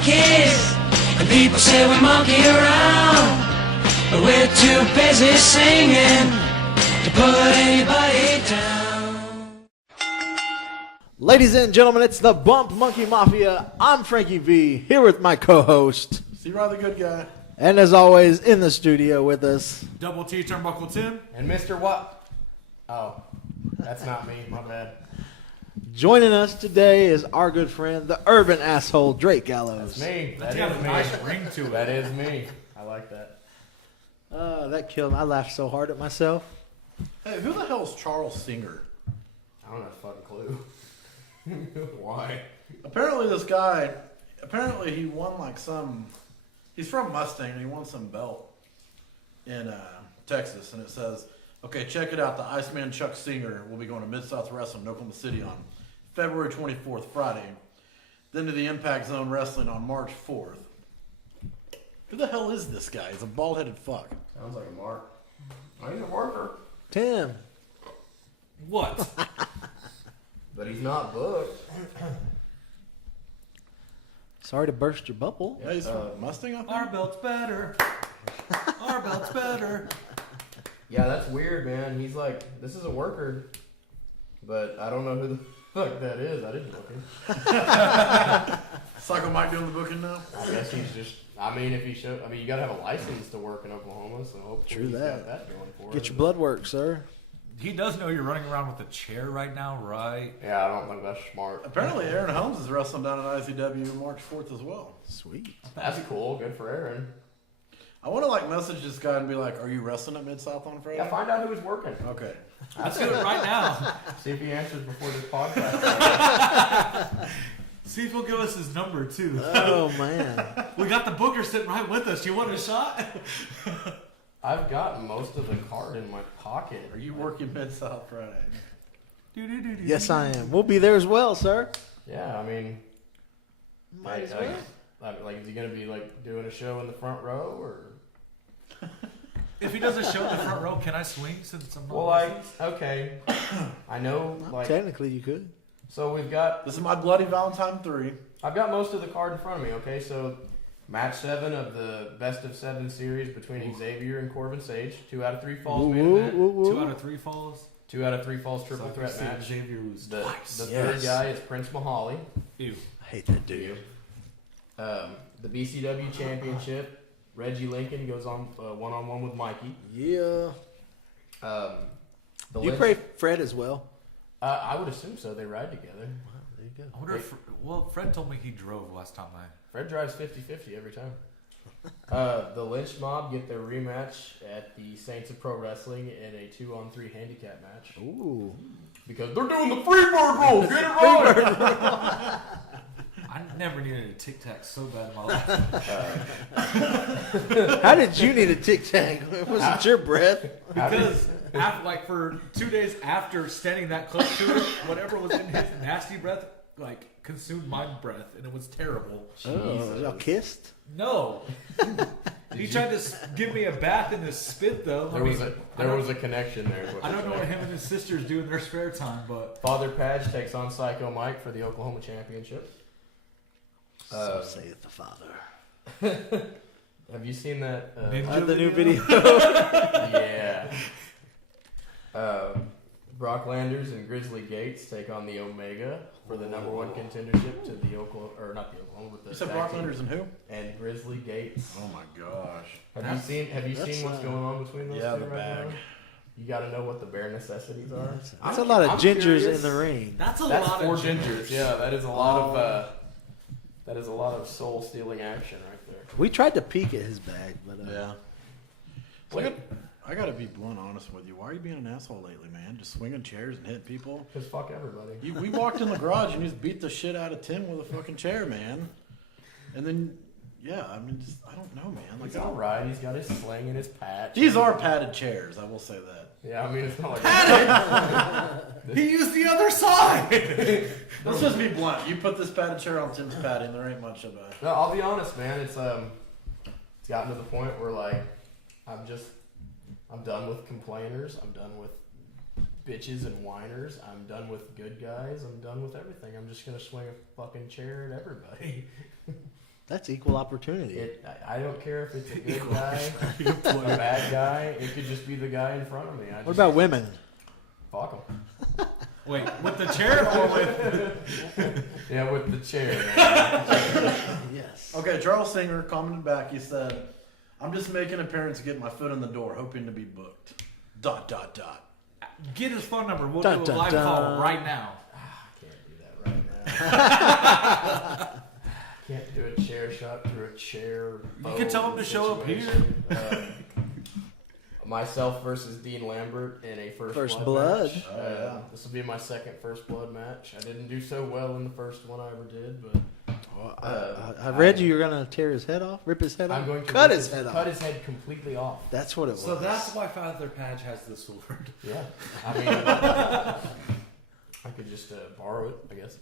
monkeys, and people say we monkey around, but we're too busy singing to put anybody down. Ladies and gentlemen, it's the Bump Monkey Mafia. I'm Frankie V, here with my co-host. C-Rod the good guy. And as always, in the studio with us. Double T Turnbuckle Tim. And Mr. What? Oh, that's not me. My bad. Joining us today is our good friend, the urban asshole, Drake Gallows. That's me. That's That got is a me. nice ring to it. That is me. I like that. That killed me. I laughed so hard at myself. Hey, who the hell is Charles Singer? I don't have a fucking clue. Why? Apparently this guy, he won like some, he's from Mustang and he won some belt in Texas. And it says, okay, check it out. The Iceman Chuck Singer will be going to Mid-South Wrestling in Oklahoma City on February 24th, Friday. Then to the Impact Zone Wrestling on March 4th. Who the hell is this guy? He's a bald-headed fuck. Sounds like a mark. He's a worker. Tim. What? But he's not booked. Sorry to burst your bubble. Yeah, he's from Mustang, I think. Our belt's better. Our belt's better. Yeah, that's weird, man. He's like, this is a worker. But I don't know who the fuck that is. I didn't look him. Psycho Mike doing the booking now? I guess he's just, I mean, if he show, I mean, you gotta have a license to work in Oklahoma, so hopefully True he's that. got that going for Get him. your blood work, sir. He does know you're running around with a chair right now, right? Yeah, I don't think that's smart. Apparently Aaron Holmes is wrestling down at ICW March 4th as well. Sweet. That's cool. Good for Aaron. I want to message this guy and be like, are you wrestling at Mid-South on Friday? Yeah, find out who's working. Okay. Let's do it right now. See if he answers before this podcast. See if he'll give us his number, too. Oh, man. We got the booker sitting right with us. You want a shot? I've got most of the card in my pocket. Are you working Mid-South Friday? Yes, I am. We'll be there as well, sir. Yeah, I mean, Might as well. like, is he gonna be like doing a show in the front row or? If he does a show in the front row, can I swing since I'm not Well, like, okay, I know, like, Technically, you could. so we've got. This is my Bloody Valentine 3. I've got most of the card in front of me. Okay, so match 7 of the best of 7 series between Xavier and Corbin Sage. 2 out of 3 falls main event. 2 out of 3 falls. 2 out of 3 falls triple So threat match. Xavier was The twice. third guy is Prince Mahali. Ew. I hate that dude. The BCW championship. Reggie Lincoln goes on one-on-one with Mikey. Yeah. The You Lynch- pray Fred as well. I would assume so. They ride together. Wow, there you go. I wonder if... Well, Fred told me he drove last time Fred drives 50-50 every time. The Lynch Mob get their rematch at the Saints of Pro Wrestling in a 2-on-3 handicap match. Ooh. Because they're doing the Freebird rule. Get it right. I never needed a Tic Tac so bad in my life. How did you need a Tic Tac? It wasn't your breath. Because, after, like, for 2 days after standing that close to it, whatever was in his nasty breath, like, consumed my breath, and it was terrible. Oh, y'all kissed? No. He tried to give me a bath in his spit, though. There was a connection there. Is what I don't you're know what saying. him and his sisters do in their spare time, but... Father Padge takes on Psycho Mike for the Oklahoma Championship. So saith the Father. Have you seen that? Ninja The new video. Yeah. Brock Landers and Grizzly Gates take on the Omega for the number 1 contendership to the Oklahoma, or not the Oklahoma, but the You said tag Brock team. Landers and who? And Grizzly Gates. Oh my gosh. Have you seen what's going on between those Yeah, two the right bag. now? You got to know what the bare necessities are. That's a lot of I'm gingers curious. in the ring. That's a That's lot 4 of gingers. Yeah, that is a lot of that is a lot of soul stealing action right there. We tried to peek at his bag, but Yeah. Wait, I gotta be blunt honest with you. Why are you being an asshole lately, man? Just swinging chairs and hitting people? because fuck everybody. We walked in the garage and you just beat the shit out of Tim with a fucking chair, man. And then, yeah, I mean, just, I don't know, man. Like, He's all right. He's got his sling and his patch. These are padded chairs, I will say that. Yeah, I mean it's not like He used the other side! Let's just be blunt. You put this padded chair on Tim's padding, there ain't much of a... No, I'll be honest, man. It's gotten to the point where like I'm done with complainers. I'm done with bitches and whiners. I'm done with good guys. I'm done with everything. I'm just gonna swing a fucking chair at everybody. That's equal opportunity. I don't care if it's a good guy, a bad guy. It could just be the guy in front of me. What about women? Fuck them. Wait, with the chair or with? Yeah, with the chair. Man. Yes. Okay, Charles Singer commented back. He said, "I'm just making an appearance to get my foot in the door, hoping to be booked." ... Get his phone number. We'll Dun, do a dun, live dun. call right now. I can't do that right now. Can't do a chair shot through a chair. You can tell him to show up here. Myself versus Dean Lambert in a first blood. match. Oh, yeah. This will be my second first blood match. I didn't do so well in the first one I ever did, but I read you were gonna tear his head off, rip his head off. I'm going to cut his head cut off. his head completely off. That's what it was. So that's why Father Patch has the sword. Yeah, I mean, I could just borrow it, I guess.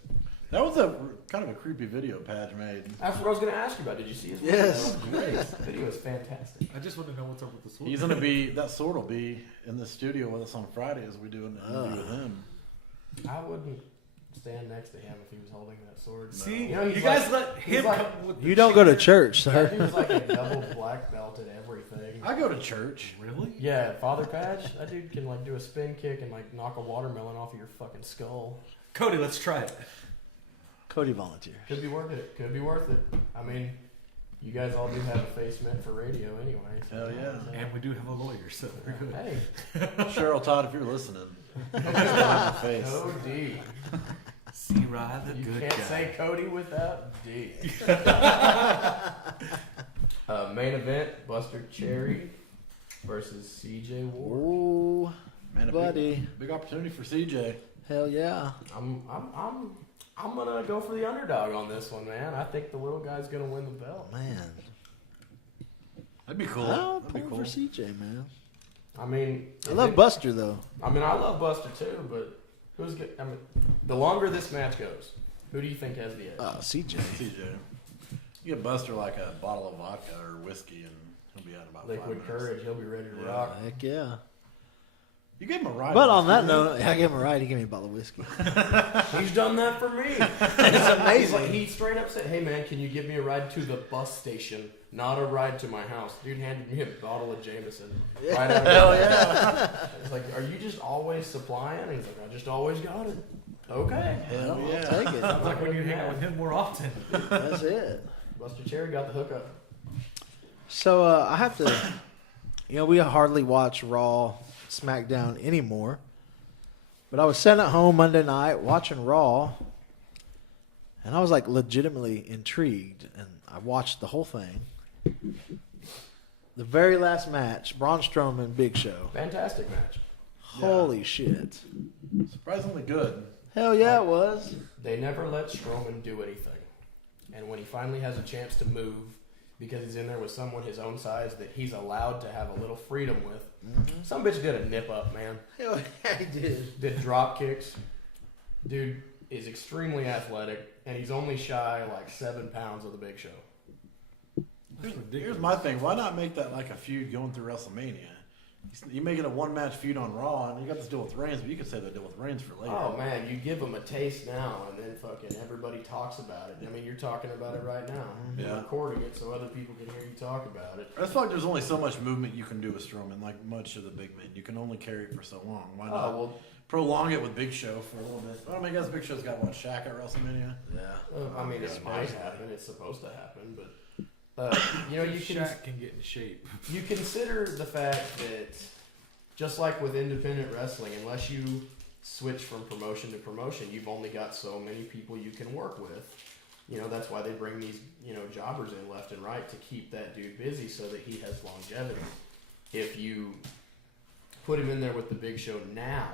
That was a kind of a creepy video Padge made. That's what I was going to ask you about. Did you see his video? Yes. That was great. The video is fantastic. I just want to know what's up with the sword. He's gonna be that sword will be in the studio with us on Friday as we do an interview with him. I wouldn't stand next to him if he was holding that sword. See, You know, he's you guys like- let he's him like- come with the You don't go to chair. church, That sir. dude's like a double black belt at everything. I go to church. Really? Yeah, Father Patch, that dude can like do a spin kick and like knock a watermelon off of your fucking skull. Cody, let's try it. Cody volunteer. Could be worth it. Could be worth it. I mean, you guys all do have a face meant for radio anyway. So, Hell yeah. And we do have a lawyer, so we're good. Hey, Cheryl Todd, if you're listening, my face. Cody. See, Rye, the You good can't guy. say Cody without D. Main event: Buster Cherry versus CJ Ward. Ooh, Man, a buddy. big opportunity for CJ. Hell yeah. I'm gonna go for the underdog on this one, man. I think the little guy's gonna win the belt. Man. That'd be cool. I'll That'd be pull cool. for CJ, man. I mean, I love Buster, though. I mean, I love Buster too, but who's good? I mean, the longer this match goes, who do you think has the edge? CJ. CJ. You get Buster like a bottle of vodka or whiskey, and he'll be out in about 5 Liquid minutes. Courage, he'll be ready to Yeah. rock. Heck yeah. You gave him a ride. But on that didn't you? note, I gave him a ride. He gave me a bottle of whiskey. He's done that for me. It's amazing. He straight up said, "Hey man, can you give me a ride to the bus station, not a ride to my house?" Dude handed me a bottle of Jameson. Right out of Hell yeah! It's like, "Are you just always supplying?" And he's like, "I just always got it." Okay. Hell yeah. I'll take it. Sounds like we need to hang out with him more often. That's it. Buster Cherry got the hookup. So I have to, we hardly watch Raw, SmackDown anymore. But I was sitting at home Monday night watching Raw, and I was like legitimately intrigued, and I watched the whole thing. The very last match, Braun Strowman, Big Show. Fantastic match. Holy shit. Surprisingly good. Hell yeah, it was. They never let Strowman do anything. And when he finally has a chance to move, because he's in there with someone his own size that he's allowed to have a little freedom with, some bitch did a nip up, man. Hell yeah, he did. Did drop kicks. Dude is extremely athletic, and he's only shy like 7 pounds of the Big Show. Here's my thing. Why not make that like a feud going through WrestleMania? You make it a one-match feud on Raw, and you got this deal with Reigns, but you could say the deal with Reigns for later. Oh man, you give him a taste now, and then fucking everybody talks about it. I mean, you're talking about it right now. You're Yeah. recording it so other people can hear you talk about it. I just feel like there's only so much movement you can do with Strowman, like much of the big men. You can only carry it for so long. Why not Oh well, prolong it with Big Show for a little bit? I mean, I guess Big Show's got, what, Shaq at WrestleMania? Yeah. I mean, Yeah, it might might happen. happen. It's supposed to happen, but you can Shaq can get in shape. you consider the fact that just like with independent wrestling, unless you switch from promotion to promotion, you've only got so many people you can work with. That's why they bring these, jobbers in left and right to keep that dude busy so that he has longevity. If you put him in there with the Big Show now,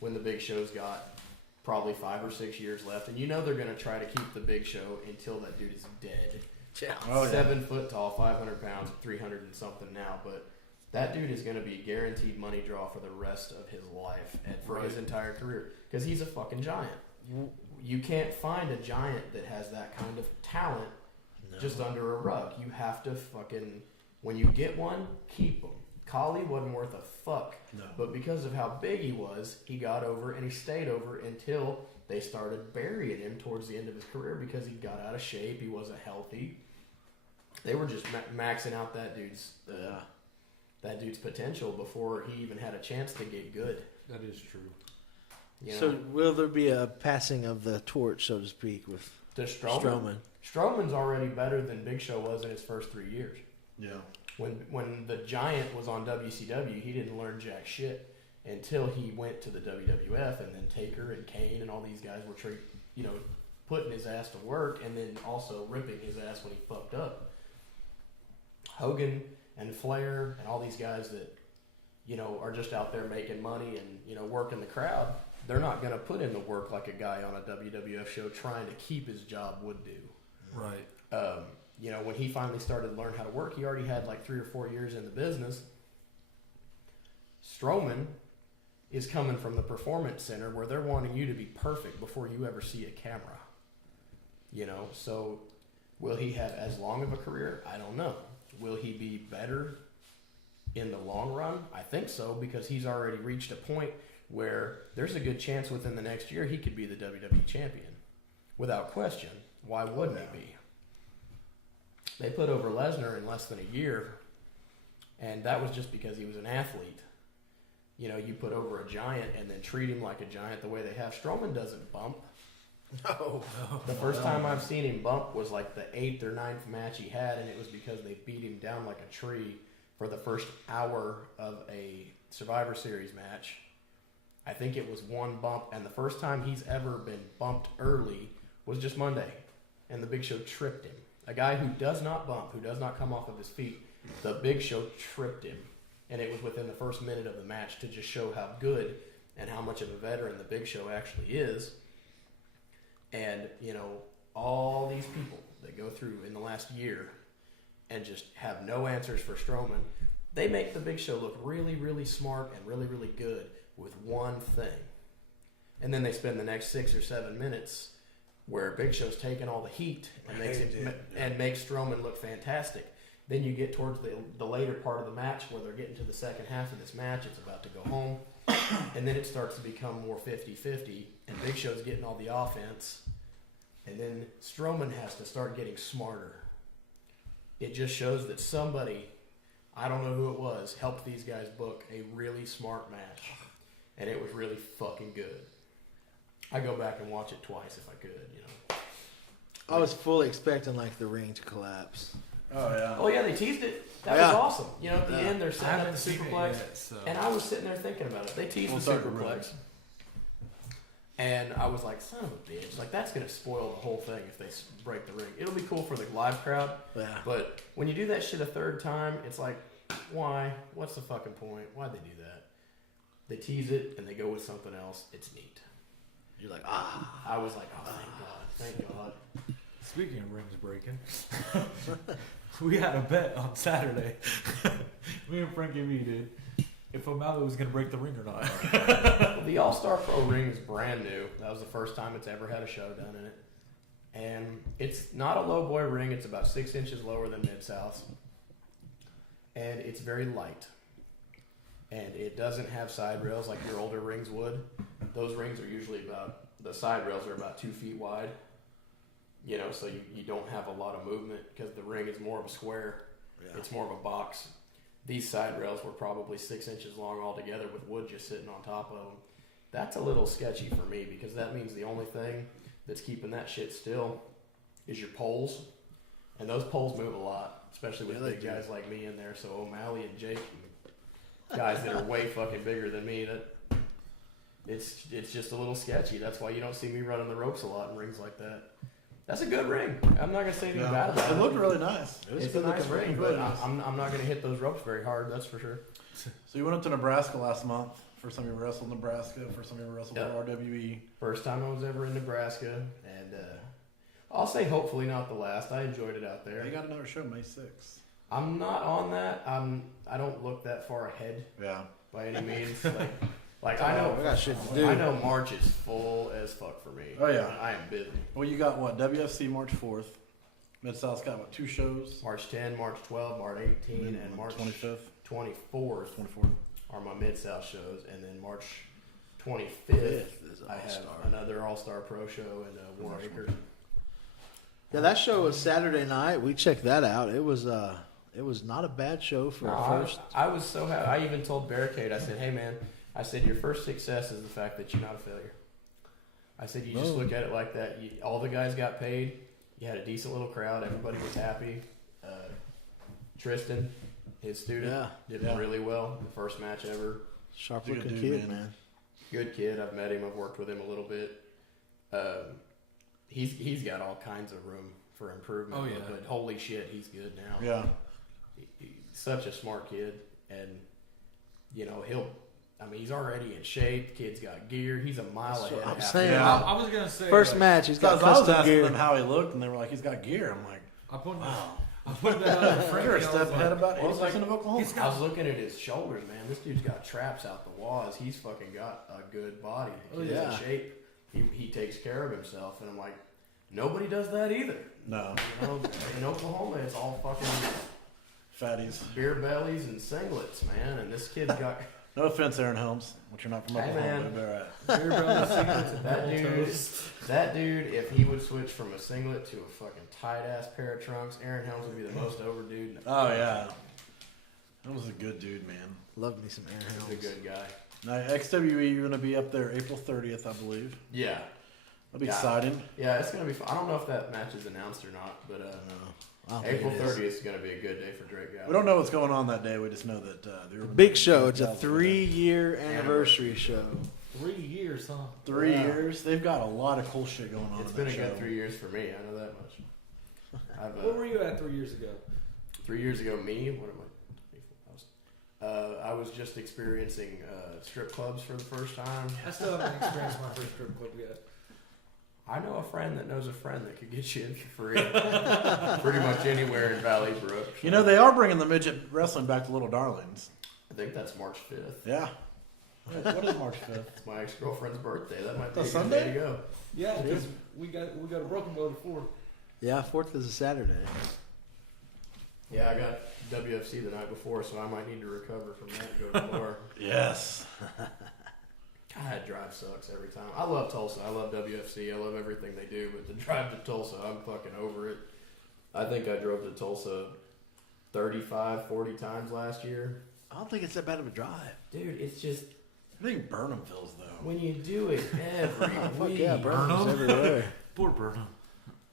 when the Big Show's got probably 5 or 6 years left, and they're going to try to keep the Big Show until that dude is dead. Yeah. Oh, yeah. 7 foot tall, 500 pounds, 300 and something now, but that dude is going to be a guaranteed money draw for the rest of his life and for his entire career because he's a fucking giant. You can't find a giant that has that kind of talent just under a rug. You have to fucking, when you get one, keep them Khali wasn't worth a fuck. No. But because of how big he was, he got over and he stayed over until they started burying him towards the end of his career because he got out of shape. He wasn't healthy. They were just maxing out that dude's potential before he even had a chance to get good. That is true. You know? So will there be a passing of the torch, so to speak, with To Strowman. Strowman's already better than Big Show was in his first 3 years. Yeah. When the Giant was on WCW, he didn't learn jack shit until he went to the WWF, and then Taker and Kane and all these guys were putting his ass to work, and then also ripping his ass when he fucked up. Hogan and Flair and all these guys that are just out there making money and working the crowd, they're not going to put in the work like a guy on a WWF show trying to keep his job would do. Right. When he finally started to learn how to work, he already had like 3 or 4 years in the business. Strowman is coming from the performance center where they're wanting you to be perfect before you ever see a camera. So will he have as long of a career? I don't know. Will he be better in the long run? I think so, because he's already reached a point where there's a good chance within the next year he could be the WWE champion. Without question. Why wouldn't he be? They put over Lesnar in less than a year, and that was just because he was an athlete. You put over a giant and then treat him like a giant the way they have. Strowman doesn't bump. No. The first time I've seen him bump was like the 8th or 9th match he had, and it was because they beat him down like a tree for the first hour of a Survivor Series match. I think it was one bump, and the first time he's ever been bumped early was just Monday, and the Big Show tripped him. A guy who does not bump, who does not come off of his feet, the Big Show tripped him, and it was within the first minute of the match to just show how good and how much of a veteran the Big Show actually is. And, all these people that go through in the last year and just have no answers for Strowman, they make the Big Show look really, really smart and really, really good with one thing. And then they spend the next 6 or 7 minutes where Big Show's taking all the heat and makes Strowman look fantastic. Then you get towards the later part of the match where they're getting to the second half of this match. It's about to go home. And then it starts to become more 50-50. And Big Show's getting all the offense. And then Strowman has to start getting smarter. It just shows that somebody, I don't know who it was, helped these guys book a really smart match. And it was really fucking good. I go back and watch it twice if I could, I was fully expecting the ring to collapse. Oh yeah. Oh yeah, they teased it. That was awesome. At the end they're setting up the superplex, and I was sitting there thinking about it. They teased the superplex, and I was like, "Son of a bitch! That's gonna spoil the whole thing if they break the ring. It'll be cool for the live crowd, but when you do that shit a third time, it's like, why? What's the fucking point? Why'd they do that? They tease it and they go with something else. It's neat. You're like, I was like, oh, thank God. Speaking of rings breaking, we had a bet on Saturday. Me and Frankie V did. If O'Malley was going to break the ring or not. The All-Star Pro ring is brand new. That was the first time it's ever had a show done in it. And it's not a low boy ring. It's about 6 inches lower than Mid-South. And it's very light. And it doesn't have side rails like your older rings would. Those rings are usually the side rails are about 2 feet wide. So you don't have a lot of movement because the ring is more of a square. Yeah. It's more of a box. These side rails were probably 6 inches long altogether with wood just sitting on top of them. That's a little sketchy for me because that means the only thing that's keeping that shit still is your poles. And those poles move a lot, especially with big guys like me in there. So O'Malley and Jake, guys that are way fucking bigger than me, it's just a little sketchy. That's why you don't see me running the ropes a lot in rings like that. That's a good ring. I'm not gonna say anything bad about it. It looked really nice. It's a nice ring, but I'm not gonna hit those ropes very hard. That's for sure. So you went up to Nebraska last month. First time you wrestled Nebraska. First time you wrestled for RWE. First time I was ever in Nebraska, and I'll say hopefully not the last. I enjoyed it out there. You got another show May 6th. I'm not on that. I don't look that far ahead. Yeah. By any means. Like I know, I got shit to do. I know March is full as fuck for me. Oh yeah, I am busy. Well, you got what? WFC March 4th. Mid-South's got what? 2 shows. March 10, March 12, March 18, and March 25th. 24th 24th. are my Mid-South shows, and then March 25th, is I have All-Star. another All-Star Pro show in War Acre. Yeah, that show was Saturday night. We checked that out. It was not a bad show for a first. I was so happy. I even told Barricade, I said, hey man, I said your first success is the fact that you're not a failure. I said you just look at it like that. All the guys got paid. You had a decent little crowd. Everybody was happy. Tristan, his student, did really well. The first match ever. Sharp looking kid, man. Good kid. I've met him. I've worked with him a little bit. He's got all kinds of room for improvement. Oh yeah. But holy shit, he's good now. Yeah. He's such a smart kid, and he's already in shape. Kid's got gear. He's a mile ahead. I'm of saying. Yeah. I was gonna say First match, he's got Because I was custom asking gear. them how he looked, and they were like, he's got gear. I'm like, I put that out to Frankie. you're a I was step like, ahead about Well, it's 80% like- of Oklahoma. I was looking at his shoulders, man. This dude's got traps out the waz. He's fucking got a good body. He's in shape. He takes care of himself, and I'm like, nobody does that either. No. In Oklahoma, it's all fucking Fatties. beer bellies and singlets, man. And this kid's got No offense, Aaron Helms, but you're not from Hey, Oklahoma. man. But all right. beer belly cigarettes and that double dude. toast. That dude, if he would switch from a singlet to a fucking tight ass pair of trunks, Aaron Helms would be the most over dude. Oh, yeah. That was a good dude, man. Love me some Aaron He's a Helms. good guy. Now, XWE, you're going to be up there April 30th, I believe. Yeah. That'll be Yeah. exciting. Yeah, it's gonna be fun. I don't know if that match is announced or not, but I don't think April it is. 30th is gonna be a good day for Drake Gallows. We don't know what's going on that day. We just know that the Big show. It's a 3-year anniversary show. 3 years, huh? 3 Yeah. years. They've got a lot of cool shit going on. It's in been that a show. good 3 years for me. I know that much. What were you at 3 years ago? 3 years ago, me. What am I? I was just experiencing strip clubs for the first time. I still haven't experienced my first strip club yet. I know a friend that knows a friend that could get you in for free, pretty much anywhere in Valley Brook. You know, they are bringing the midget wrestling back to Little Darlings. I think that's March 5th. Yeah. What is March 5th? It's my ex-girlfriend's birthday. That might be That's a good Sunday? day to go. Yeah, because we got a broken bow before. Yeah, 4th is a Saturday. Yeah, I got WFC the night before, so I might need to recover from that and go to the bar. Yes. God, that drive sucks every time. I love Tulsa. I love WFC. I love everything they do, but the drive to Tulsa, I'm fucking over it. I think I drove to Tulsa 35, 40 times last year. I don't think it's that bad of a drive. Dude, it's just, I think Burnham feels, though. when you do it every Fuck week. yeah, Burnham's everywhere. Poor Burnham.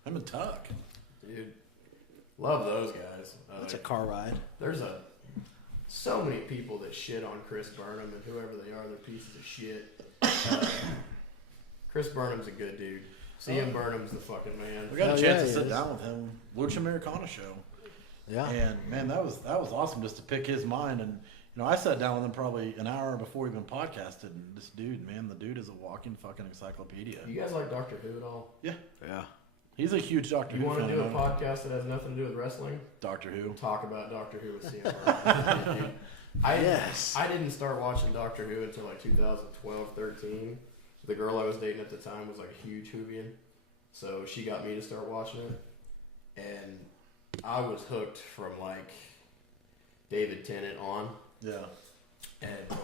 I'm in Tuck. Dude, love those guys. That's a car ride. There's so many people that shit on Chris Burnham and whoever they are, they're pieces of shit. Chris Burnham's a good dude. CM Burnham's the fucking man. We got Hell a chance yeah, to he sit is. down with him. Lucha Americana show. Yeah. And man, that was awesome just to pick his mind. And I sat down with him probably an hour before we even podcasted. And this dude, man, the dude is a walking fucking encyclopedia. You guys like Doctor Who at all? Yeah, Yeah. he's a huge Doctor You Who want fan. to do a I know. podcast that has nothing to do with wrestling? Doctor Who. Talk about Doctor Who with CM Burnham. Yes. I didn't start watching Doctor Who until like 2012, 13. The girl I was dating at the time was like a huge Whovian. So she got me to start watching it. And I was hooked from like David Tennant on. Yeah. And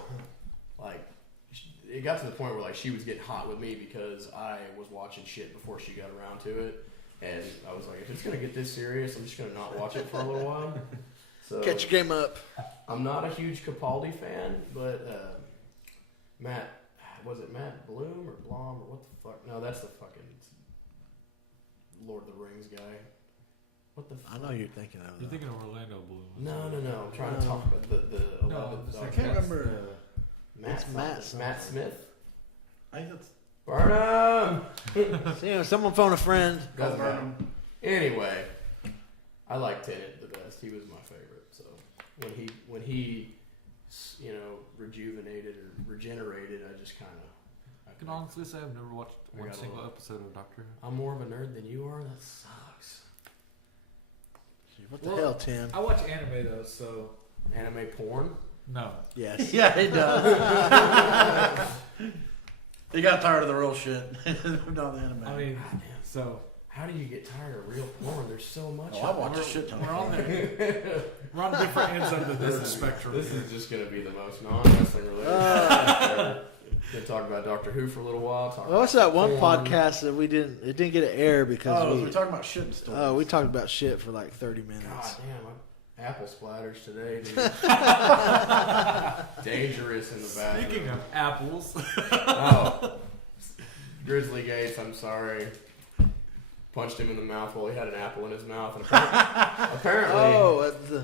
like it got to the point where like she was getting hot with me because I was watching shit before she got around to it. And I was like, if it's gonna get this serious, I'm just gonna not watch it for a little while. So Catch your game up. I'm not a huge Capaldi fan, but was it Matt Bloom or Blom or what the fuck? No, that's the fucking Lord of the Rings guy. What the fuck? I know you're thinking of You're that. thinking of Orlando Bloom. No. I'm trying to talk about the No, 11th I'm just I Doctor. can't remember. It's Matt something. Matt Smith. I think that's Burnham! See, someone phone a friend. Doesn't matter. Burnham. Anyway, I like Tennant the best. He was my favorite. So when he rejuvenated or regenerated, I just kind of. I can honestly say I've never watched I one got a single little- episode of Doctor Who. I'm more of a nerd than you are. That sucks. What the Well, hell, Tim? I watch anime though, so Anime porn. no. Yes. Yeah, he does. He got tired of the real shit. Moved on to anime. I mean, so how do you get tired of real porn? There's so much. Oh, I watch a shit ton. We're on there. We're on different ends of the spectrum. This is just going to be the most non-wrestling related. Gonna talk about Doctor Who for a little while. What's that one podcast that it didn't get an air because we were talking about shit in stores. Oh, we talked about shit for like 30 minutes. God damn, apple splatters today, dude. Dangerous in the bathroom. Speaking of apples. Oh. Grizzly Gates, I'm sorry. Punched him in the mouth while he had an apple in his mouth. And apparently,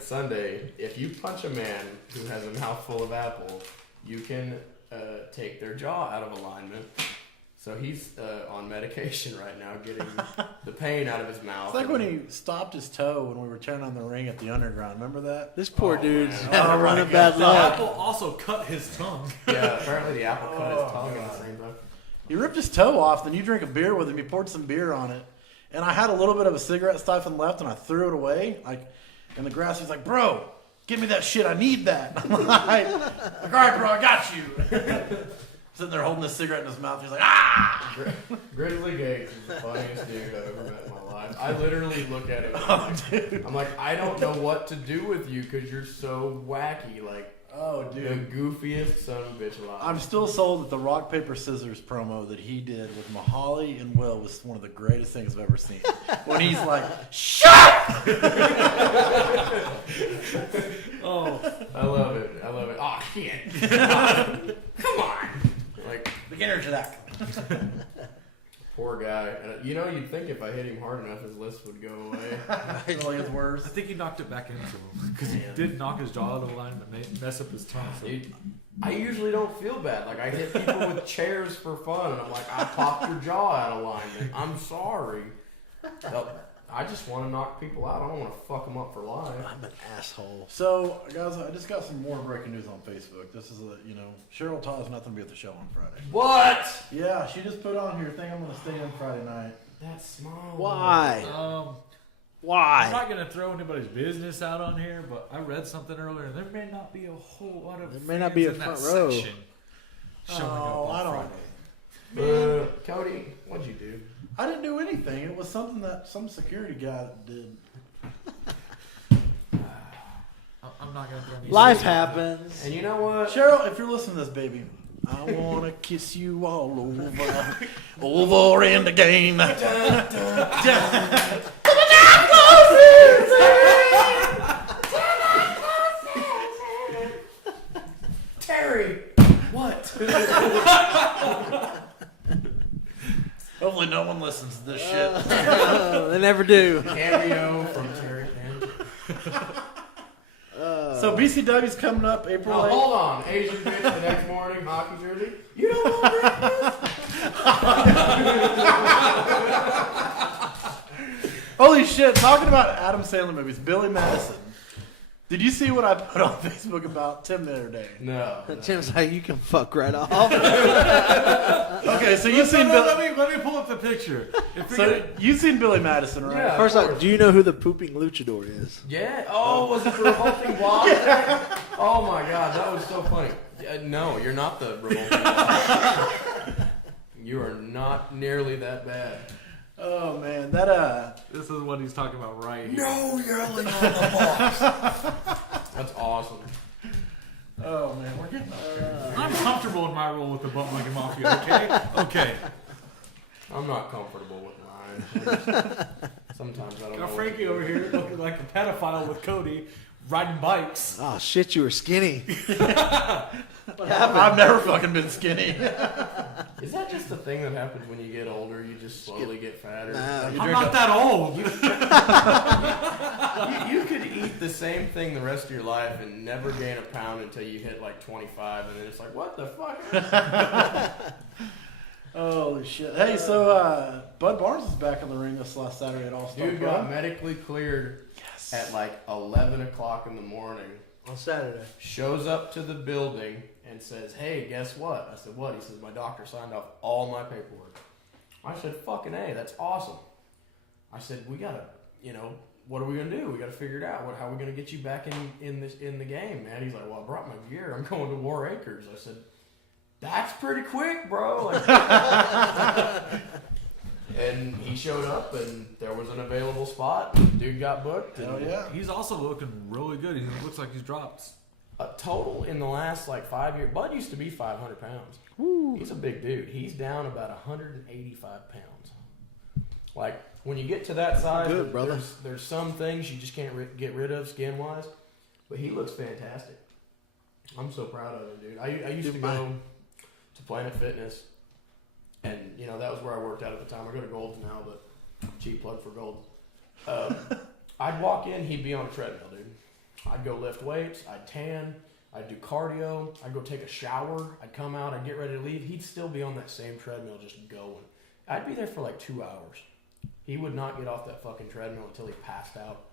Sunday, if you punch a man who has a mouthful of apple, you can take their jaw out of alignment. So he's on medication right now, getting the pain out of his mouth. It's like when he stopped his toe when we were turning on the ring at the Underground. Remember that? This poor dude's man. had a run of bad The luck. apple also cut his tongue. Yeah, apparently the apple cut his tongue at the same time. He ripped his toe off, then you drink a beer with him. He poured some beer on it. And I had a little bit of a cigarette stifling left, and I threw it away. Like in the grass, he's like, bro, give me that shit. I need that. I'm like, all right, bro, I got you. Sitting there holding this cigarette in his mouth. He's like, ah! Grizzly Gates is the funniest dude I've ever met in my life. I literally look at him and I'm like, I don't know what to do with you because you're so wacky. Like, oh, dude. The goofiest son of a bitch alive. I'm still sold that the rock, paper, scissors promo that he did with Mahali and Will was one of the greatest things I've ever seen. When he's like, shut! Oh, I love it. Oh, shit. Come on. Like, Beginner to that. Poor guy. And you'd think if I hit him hard enough, his list would go away. Really his worst. I think he knocked it back into him because he did knock his jaw out of alignment and mess up his tongue. So. Dude, I usually don't feel bad. Like, I hit people with chairs for fun, and I'm like, I popped your jaw out of alignment. I'm sorry. I just want to knock people out. I don't want to fuck them up for life. I'm an asshole. So, guys, I just got some more breaking news on Facebook. This is Cheryl Todd has nothing to be at the show on Friday. What? Yeah, she just put on here, think I'm going to stay in Friday night. That's small. Why? I'm Why? not going to throw anybody's business out on here, but I read something earlier. There may not be a whole lot of There may not be a fans in front that row. section showing up Oh, on I don't. Friday. Cody, what'd you do? I didn't do anything. It was something that some security guy did. I'm not going to throw any Life happens. And you know what? Cheryl, if you're listening to this, baby, I want to kiss you all over in the game. Terry, what? Hopefully no one listens to this shit. They never do. Cameo from Terry. So BCW's coming up April 8th. Hold on. Asian bitch the next morning, hockey jersey. You don't want breakfast? Holy shit, talking about Adam Sandler movies, Billy Madison. Did you see what I put on Facebook about Tim the other day? No. Tim's like, you can fuck right off. Okay, so you've seen Billy. Let me pull up the picture. So you've seen Billy Madison, right? Yeah. First off, do you know who the pooping luchador is? Yeah. Oh, was it the revolting blob? Oh my god, that was so funny. No, you're not the revolting blob. You are not nearly that bad. Oh man, that This is what he's talking about right here. No yelling on the box. That's awesome. Oh man, we're getting I'm comfortable in my role with the Butt Bucket Mafia, okay? Okay. I'm not comfortable with mine. Sometimes I don't Got know. Frankie over here looking like a pedophile with Cody riding bikes. Oh shit, you were skinny. I've never fucking been skinny. Is that just a thing that happens when you get older? You just slowly get fatter? Nah, You I'm drink not a- that old. You could eat the same thing the rest of your life and never gain a pound until you hit like 25, and then it's like, what the fuck? Holy shit. Hey, so Bud Barnes is back in the ring this last Saturday at All-Star Dude Pro. got medically cleared at like 11 o'clock in the morning. On Saturday. Shows up to the building and says, hey, guess what? I said, what? He says, my doctor signed off all my paperwork. I said, fucking A, that's awesome. I said, we gotta, what are we gonna do? We gotta figure it out. How are we gonna get you back in the game, man? He's like, well, I brought my gear. I'm going to War Acres. I said, that's pretty quick, bro. Like, And he showed up, and there was an available spot. Dude got booked. Hell yeah. He's also looking really good. He looks like he's dropped. A total in the last like 5 years. Bud used to be 500 pounds. Woo. He's a big dude. He's down about 185 pounds. Like when you get to that size, Good, brother. There's some things you just can't get rid of skin wise. But he looks fantastic. I'm so proud of him, dude. I used to go to Planet Fitness, and you know that was where I worked out at the time. I go to Gold's now, but cheap plug for Gold's. I'd walk in, he'd be on a treadmill, dude. I'd go lift weights, I'd tan, I'd do cardio, I'd go take a shower, I'd come out, I'd get ready to leave. He'd still be on that same treadmill just going. I'd be there for like 2 hours. He would not get off that fucking treadmill until he passed out.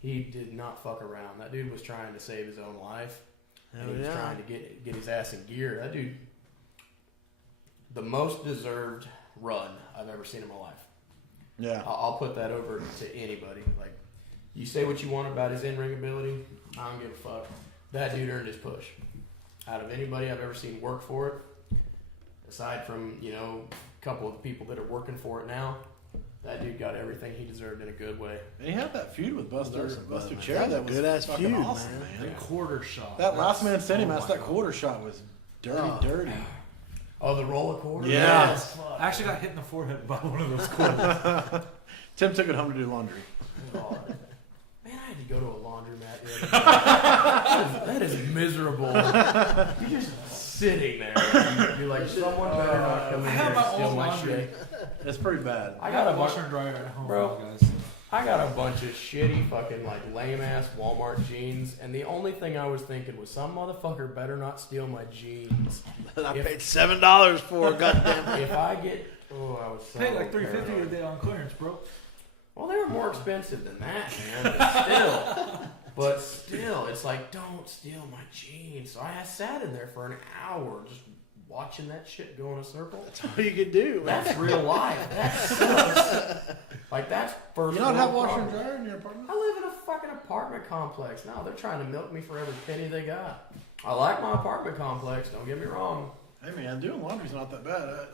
He did not fuck around. That dude was trying to save his own life. And he was trying to get his ass in gear. That dude, the most deserved run I've ever seen in my life. Yeah. I'll put that over to anybody. Like, you say what you want about his in-ring ability, I don't give a fuck. That dude earned his push. Out of anybody I've ever seen work for it, aside from, you know, a couple of the people that are working for it now, that dude got everything he deserved in a good way. And he had that feud with Buster That Cherry. was a That was good-ass fucking feud, awesome, man. The man. quarter shot. That last man That's- standing oh match, my that God. quarter shot was dirty. Oh, the roller quarter? Yeah. Yes. I actually got hit in the forehead by one of those quarters. Tim took it home to do laundry. God. Man, I had to go to a laundromat the other day. That is miserable. You're just sitting there. You're like, someone better not come in I here have and my steal own my laundry. shit. It's pretty bad. I got a bunch. washer and dryer at home, Bro. guys. I got a bunch of shitty fucking like lame ass Walmart jeans, and the only thing I was thinking was some motherfucker better not steal my jeans. I If- paid $7 for, goddamn. If I get, I was so Paid like $350 a paranoid. day on clearance, bro. Well, they were more expensive than that, man. But still, it's like, don't steal my jeans. So I sat in there for an hour just watching that shit go in a circle. That's all you can do, man. That's real life. That sucks. Like, that's first You don't have world washer and problem. dryer in your apartment? I live in a fucking apartment complex. No, they're trying to milk me for every penny they got. I like my apartment complex, don't get me wrong. Hey man, doing laundry's not that bad.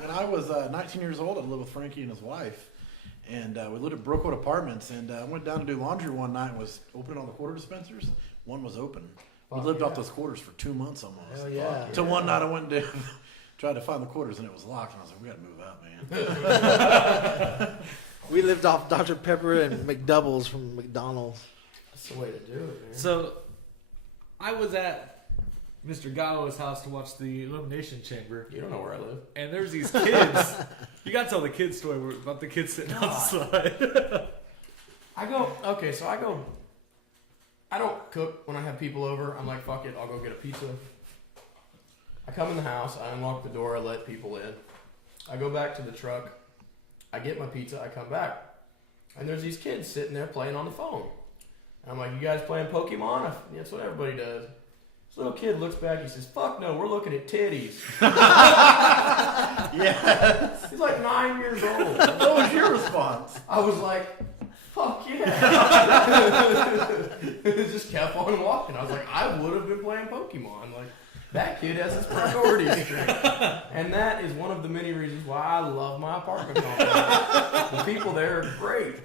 When I was 19 years old, I lived with Frankie and his wife, and we lived at Brookwood Apartments. And I went down to do laundry one night and was opening all the quarter dispensers. One was open. We Fuck lived yeah. off those quarters for 2 months almost. Hell yeah. Till one night I went down, tried to find the quarters, and it was locked. And I was like, we got to move out, man. We lived off Dr. Pepper and McDoubles from McDonald's. That's the way to do it, man. So, I was at Mr. Gallows' house to watch the Elimination Chamber, You don't know where I live. and there's these kids. You gotta tell the kids story about the kids sitting outside. I don't cook when I have people over. I'm like, fuck it, I'll go get a pizza. I come in the house, I unlock the door, I let people in. I go back to the truck, I get my pizza, I come back. And there's these kids sitting there playing on the phone. And I'm like, you guys playing Pokemon? That's what everybody does. This little kid looks back, he says, fuck no, we're looking at titties. Yeah. He's like 9 years old. What was your response? I was like, fuck yeah. It just kept on walking. I was like, I would have been playing Pokemon. Like, that kid has his priorities straight. And that is one of the many reasons why I love my apartment complex. The people there are great.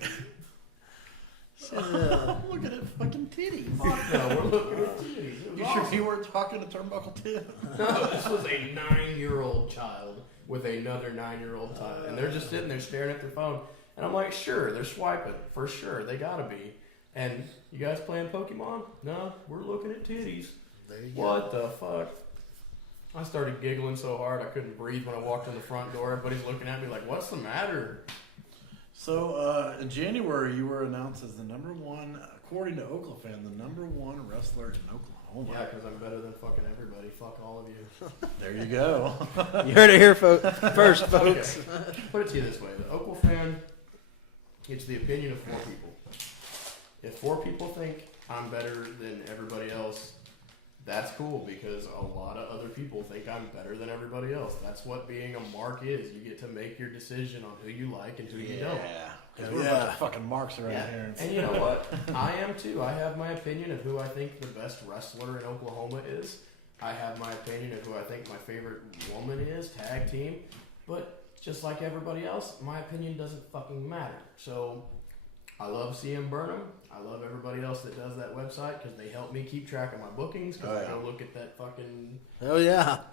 Look at it, fucking titties. Fuck no, we're looking at titties. It was You awesome. sure you weren't talking to Turnbuckle Tim? No, this was a 9-year-old child with another 9-year-old child. And they're just sitting there staring at their phone. And I'm like, sure, they're swiping. For sure, they gotta be. And you guys playing Pokemon? No, we're looking at titties. There you go. What the fuck? I started giggling so hard I couldn't breathe when I walked in the front door. Everybody's looking at me like, what's the matter? So, in January, you were announced as the number one, according to Oklafan, the number one wrestler in Oklahoma. Yeah, because I'm better than fucking everybody. Fuck all of you. There you go. You heard it here first, folks. Okay. Put it to you this way. The Oklafan gets the opinion of 4 people. If 4 people think I'm better than everybody else, that's cool because a lot of other people think I'm better than everybody else. That's what being a mark is. You get to make your decision on who you like and who you don't. Because we're a bunch of fucking marks around here. And you know what? I am too. I have my opinion of who I think the best wrestler in Oklahoma is. I have my opinion of who I think my favorite woman is, tag team. But just like everybody else, my opinion doesn't fucking matter. So I love CM Burnham. I love everybody else that does that website because they help me keep track of my bookings. Because I go look at that fucking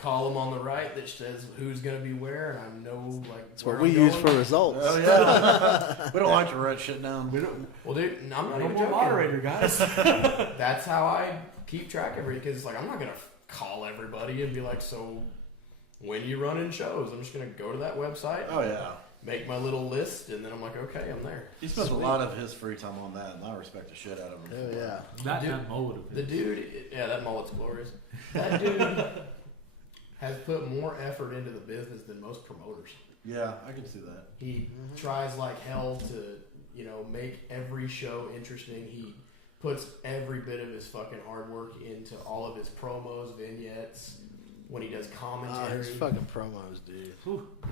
column on the right that says who's going to be where, and I know like that's what we use for results. Oh yeah, we don't like to write shit down. We don't. Well, dude, I'm not even more joking. moderator, guys. That's how I keep track of everything. Because it's like I'm not going to call everybody and be like, so when you run in shows, I'm just going to go to that website. Oh yeah. Make my little list, and then I'm like, okay, I'm there. He spends a lot of his free time on that, and I respect the shit out of him. Oh yeah. That mullet of The his. dude, yeah, that mullet's glorious. That dude has put more effort into the business than most promoters. Yeah, I can see that. He tries like hell to, make every show interesting. He puts every bit of his fucking hard work into all of his promos, vignettes, when he does commentary. His fucking promos, dude.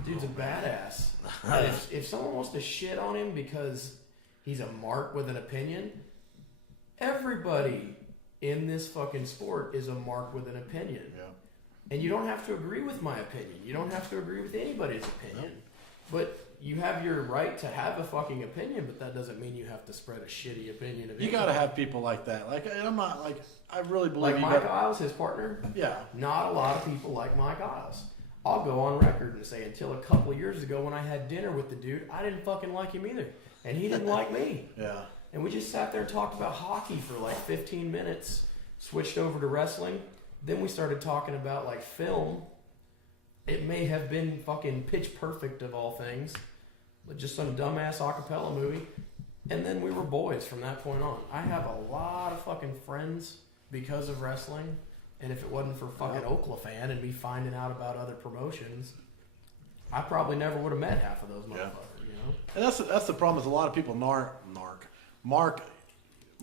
Dude's a badass. And if someone wants to shit on him because he's a mark with an opinion, everybody in this fucking sport is a mark with an opinion. Yeah. And you don't have to agree with my opinion. You don't have to agree with anybody's opinion. But you have your right to have a fucking opinion, but that doesn't mean you have to spread a shitty opinion of You gotta have people like that. Like, I'm not, like, I really believe like Mike Isles, his partner. Yeah. Not a lot of people like Mike Isles. I'll go on record and say until a couple of years ago when I had dinner with the dude, I didn't fucking like him either. And he didn't like me. Yeah. And we just sat there and talked about hockey for like 15 minutes, switched over to wrestling. Then we started talking about like film. It may have been fucking Pitch Perfect of all things. Just some dumbass acapella movie. And then we were boys from that point on. I have a lot of fucking friends because of wrestling. And if it wasn't for fucking Oklafan and me finding out about other promotions, I probably never would have met half of those motherfuckers, And that's the problem is a lot of people Mark.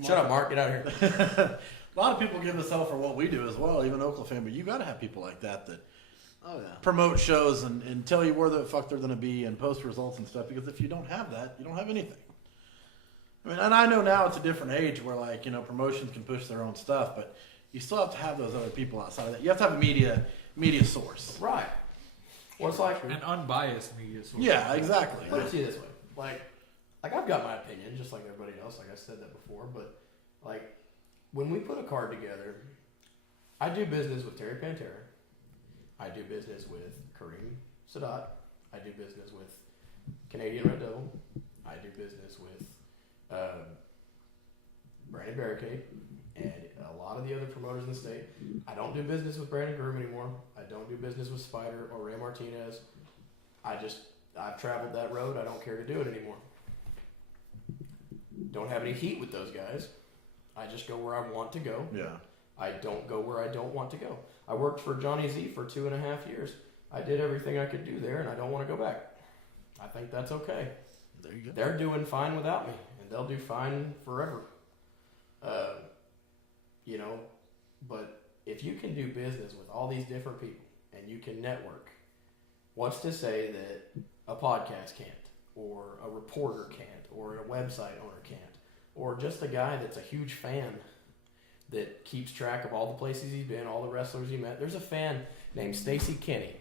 Shut up, Mark. Get out of here. A lot of people give us hell for what we do as well, even Oklafan, but you got to have people like that promote shows and tell you where the fuck they're going to be and post results and stuff, because if you don't have that, you don't have anything. I mean, and I know now it's a different age where, like, promotions can push their own stuff, but you still have to have those other people outside of that. You have to have a media source. Right. Well, it's like... An unbiased media source. Yeah, exactly. Put it to you this way. Like I've got my opinion, just like everybody else. Like I said that before. But, like, when we put a card together, I do business with Terry Pantera. I do business with Kareem Sadat. I do business with Canadian Red Devil. I do business with Brandon Barricade and a lot of the other promoters in the state. I don't do business with Brandon Groom anymore. I don't do business with Spider or Ray Martinez. I've traveled that road. I don't care to do it anymore. Don't have any heat with those guys. I just go where I want to go. Yeah. I don't go where I don't want to go. I worked for Johnny Z for 2.5 years. I did everything I could do there, and I don't want to go back. I think that's okay. There you go. They're doing fine without me, and they'll do fine forever. But if you can do business with all these different people, and you can network, what's to say that a podcast can't, or a reporter can't, or a website owner can't, or just a guy that's a huge fan that keeps track of all the places he's been, all the wrestlers he met. There's a fan named Stacy Kinney.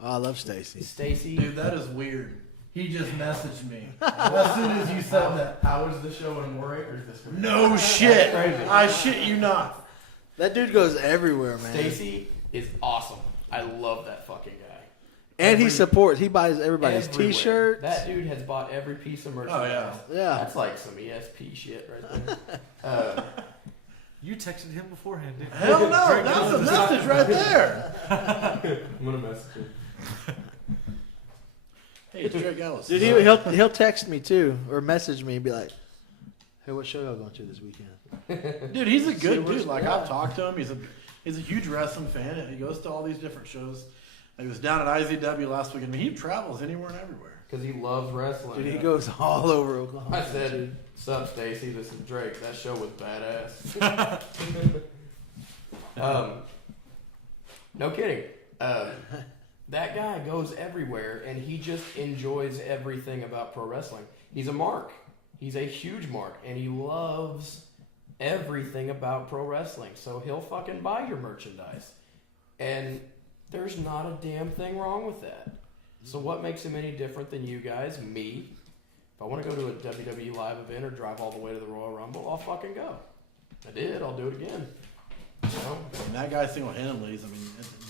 Oh, I love Stacy. Stacy. Dude, that is weird. He just messaged me as soon as you said that. How was the show in War Acres this week? No shit. That's crazy. I shit you not. That dude goes everywhere, man. Stacy is awesome. I love that fucking guy. And he supports. He buys everybody's Everywhere. T-shirts. That dude has bought every piece of Oh, merchandise. yeah. That's like some ESP shit right there. You texted him beforehand, didn't you? Hell no. That's a message right there. I'm going to message him. Hey, it's Drake Gallows. Dude, he'll text me too, or message me and be like, "Hey, what show y'all going to this weekend?" Dude, he's a good dude. Like, I've talked to him. He's a huge wrestling fan, and he goes to all these different shows. He was down at IZW last weekend. I mean, he travels anywhere and everywhere. Because he loves wrestling. Dude, he goes all over Oklahoma. I said, "Sup, Stacy? This is Drake. That show was badass." No kidding. That guy goes everywhere, and he just enjoys everything about pro wrestling. He's a mark. He's a huge mark, and he loves everything about pro wrestling. So he'll fucking buy your merchandise, and there's not a damn thing wrong with that. So what makes him any different than you guys? Me. If I want to go to a WWE live event or drive all the way to the Royal Rumble, I'll fucking go. I did. I'll do it again. You know? And that guy single-handedly is, I mean,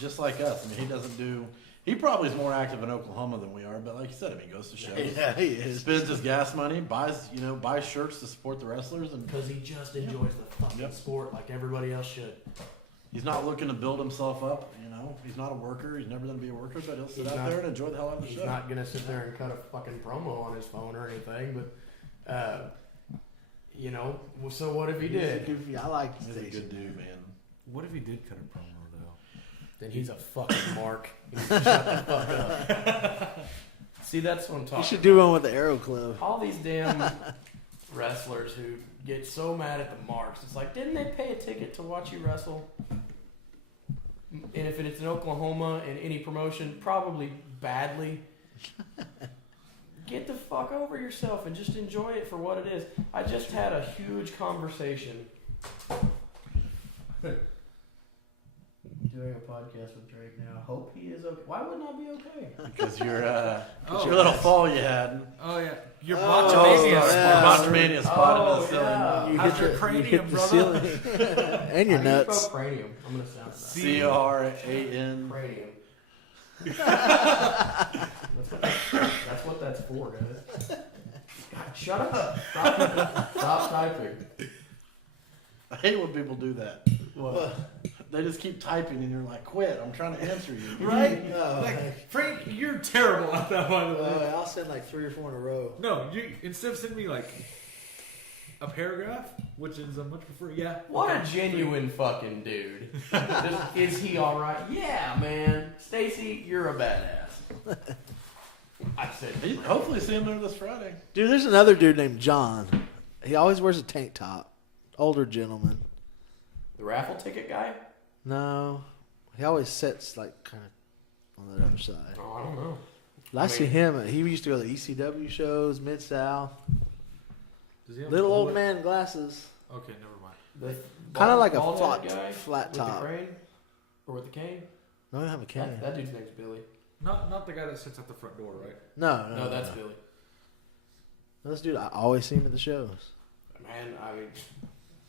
just like us. I mean, he doesn't do. He probably is more active in Oklahoma than we are, but like you said, I mean, he goes to shows. Yeah, he is. Spends his gas money, buys shirts to support the wrestlers, and Because he just enjoys the fucking sport like everybody else should. he's not looking to build himself up. You know, he's not a worker. He's never going to be a worker, but he'll sit He's out not- there and enjoy the hell out of the He's show. not gonna sit there and cut a fucking promo on his phone or anything, but you know. So what if he did? Goofy. I like He's a good dude, man. What if he did cut a promo though? Then he's a fucking mark. He needs to shut the fuck up. See, that's what I'm talking You should about. do one with the Arrow Club. All these damn wrestlers who get so mad at the marks. It's like, didn't they pay a ticket to watch you wrestle? And if it's in Oklahoma and any promotion, probably badly. Get the fuck over yourself and just enjoy it for what it is. I just had a huge conversation. Doing a podcast with Drake now. Hope he is okay. Why wouldn't I be okay? Because your Oh, your little yes. fall you had. Oh yeah, your Oh, Botchamania yeah. spot. Botchamania spot in the Oh, ceiling. yeah. You How's hit your the, cranium, you hit the brother? ceiling. And your How do you nuts. spell cranium. I'm gonna sound that. CRAN. Cranium. That's what that's for, guys. God, shut up. Stop typing. I hate when people do that. What? They just keep typing, and you're like, "Quit! I'm trying to answer you." Right? No, Like Frank, you're terrible at that, by the way. I'll send like 3 or 4 in a row. No, you instead of sending me like a paragraph, which is a much prefer. Yeah. What a okay. genuine fucking dude. Is he alright? Yeah, man. Stacy, you're a badass. I said, Hopefully, see him there this Friday. Dude, there's another dude named John. He always wears a tank top. Older gentleman. the raffle ticket guy? No, he always sits like kind of on that other side. Oh, I don't know. I see him. He used to go to ECW shows, Mid South. Does he have Little a old bullet? man glasses. Okay, never mind. The Kind of like a bald-headed flat, guy flat with top. the crane? Or with the cane? No, I don't have a cane. That dude's name's Billy. Not the guy that sits at the front door, right? No, No, that's Billy. This dude, I always see him at the shows. Man, I mean,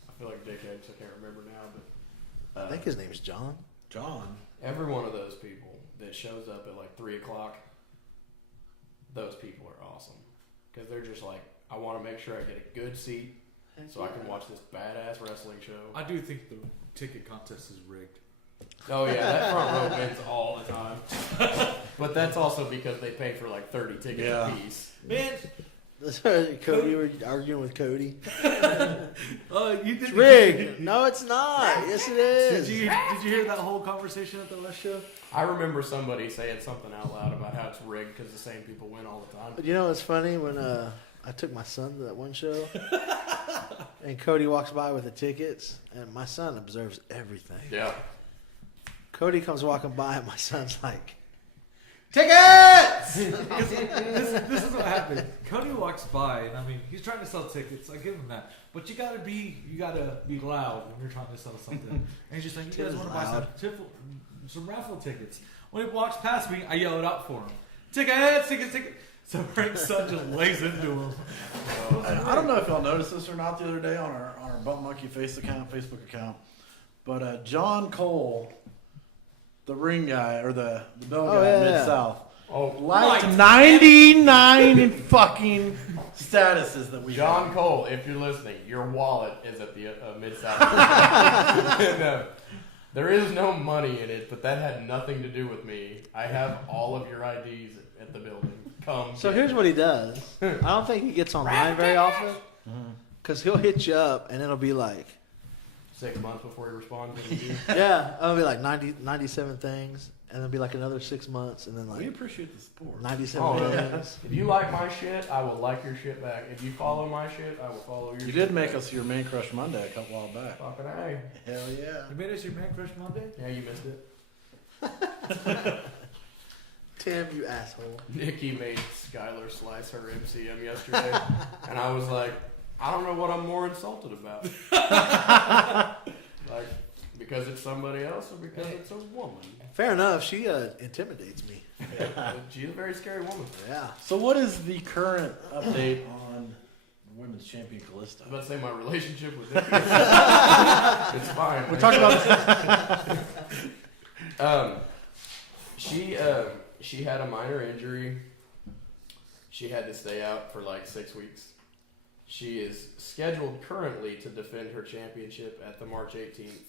I feel like dickheads. I can't remember now, but I think his name's John. John. every one of those people that shows up at like 3 o'clock, those people are awesome because they're just like, I want to make sure I get a good seat so I can watch this badass wrestling show. I do think the ticket contest is rigged. Oh yeah, that front row wins all the time. But that's also because they pay for like 30 tickets Yeah. a piece. Man, Cody, you were arguing with Cody. you did It's rigged. No, it's not. Yes, it Did is. you hear that whole conversation at the last show? I remember somebody saying something out loud about how it's rigged because the same people win all the time. But you know what's funny? When I took my son to that one show, and Cody walks by with the tickets, and my son observes everything. Yeah. Cody comes walking by, and my son's like, "Tickets!" This is what happened. Cody walks by, and I mean, he's trying to sell tickets. I give him that, but you gotta be loud when you're trying to sell something. And he's just like, "You Tim guys is want to buy loud. some raffle tickets?" When he walks past me, I yell it out for him. Tickets, tickets, tickets. So Frank's son just lays into him. I don't know if y'all noticed this or not the other day on our Bump Monkey Facebook account, but John Cole, the ring guy or the bell guy at yeah. Mid South, Oh, liked 99 fucking statuses that we John had. Cole, if you're listening, your wallet is at the Mid-South. No, there is no money in it, but that had nothing to do with me. I have all of your IDs at the building. Come. So here's what he does. I don't think he gets online very often, because he'll hit you up, and it'll be like, 6 months before he responds to you. yeah, it'll be like 97 things, and it'll be like another 6 months, and then We like appreciate the support. 97 Oh, yeah. things. If you like my shit, I will like your shit back. If you follow my shit, I will follow your You shit did make back. us your Man Crush Monday a couple while back. Fucking A. Hell yeah. You made us your Man Crush Monday? Yeah, you missed it. Tim, you asshole. Nikki made Skylar slice her MCM yesterday, and I was like, I don't know what I'm more insulted about. Like, because it's somebody else or because it's a woman. Fair enough. She intimidates me. She's a very scary woman. Yeah. So what is the current update on women's champion Callisto? I was about to say my relationship with Nikki. It's fine. We're talking about She had a minor injury. She had to stay out for like 6 weeks. She is scheduled currently to defend her championship at the March 18th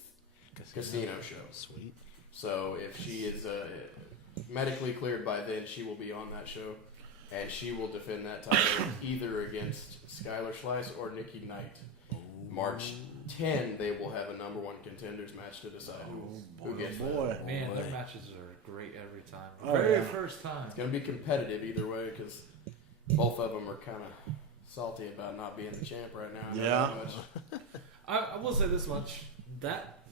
casino show. Sweet. So if she is medically cleared by then, she will be on that show. And she will defend that title either against Skylar Slice or Nikki Knight. March 10, they will have a number 1 contenders match to decide who gets that. Man, their matches are great every time. Oh, Very yeah. first time. It's going to be competitive either way because both of them are kind of salty about not being the champ right now. Yeah. I will say this much: that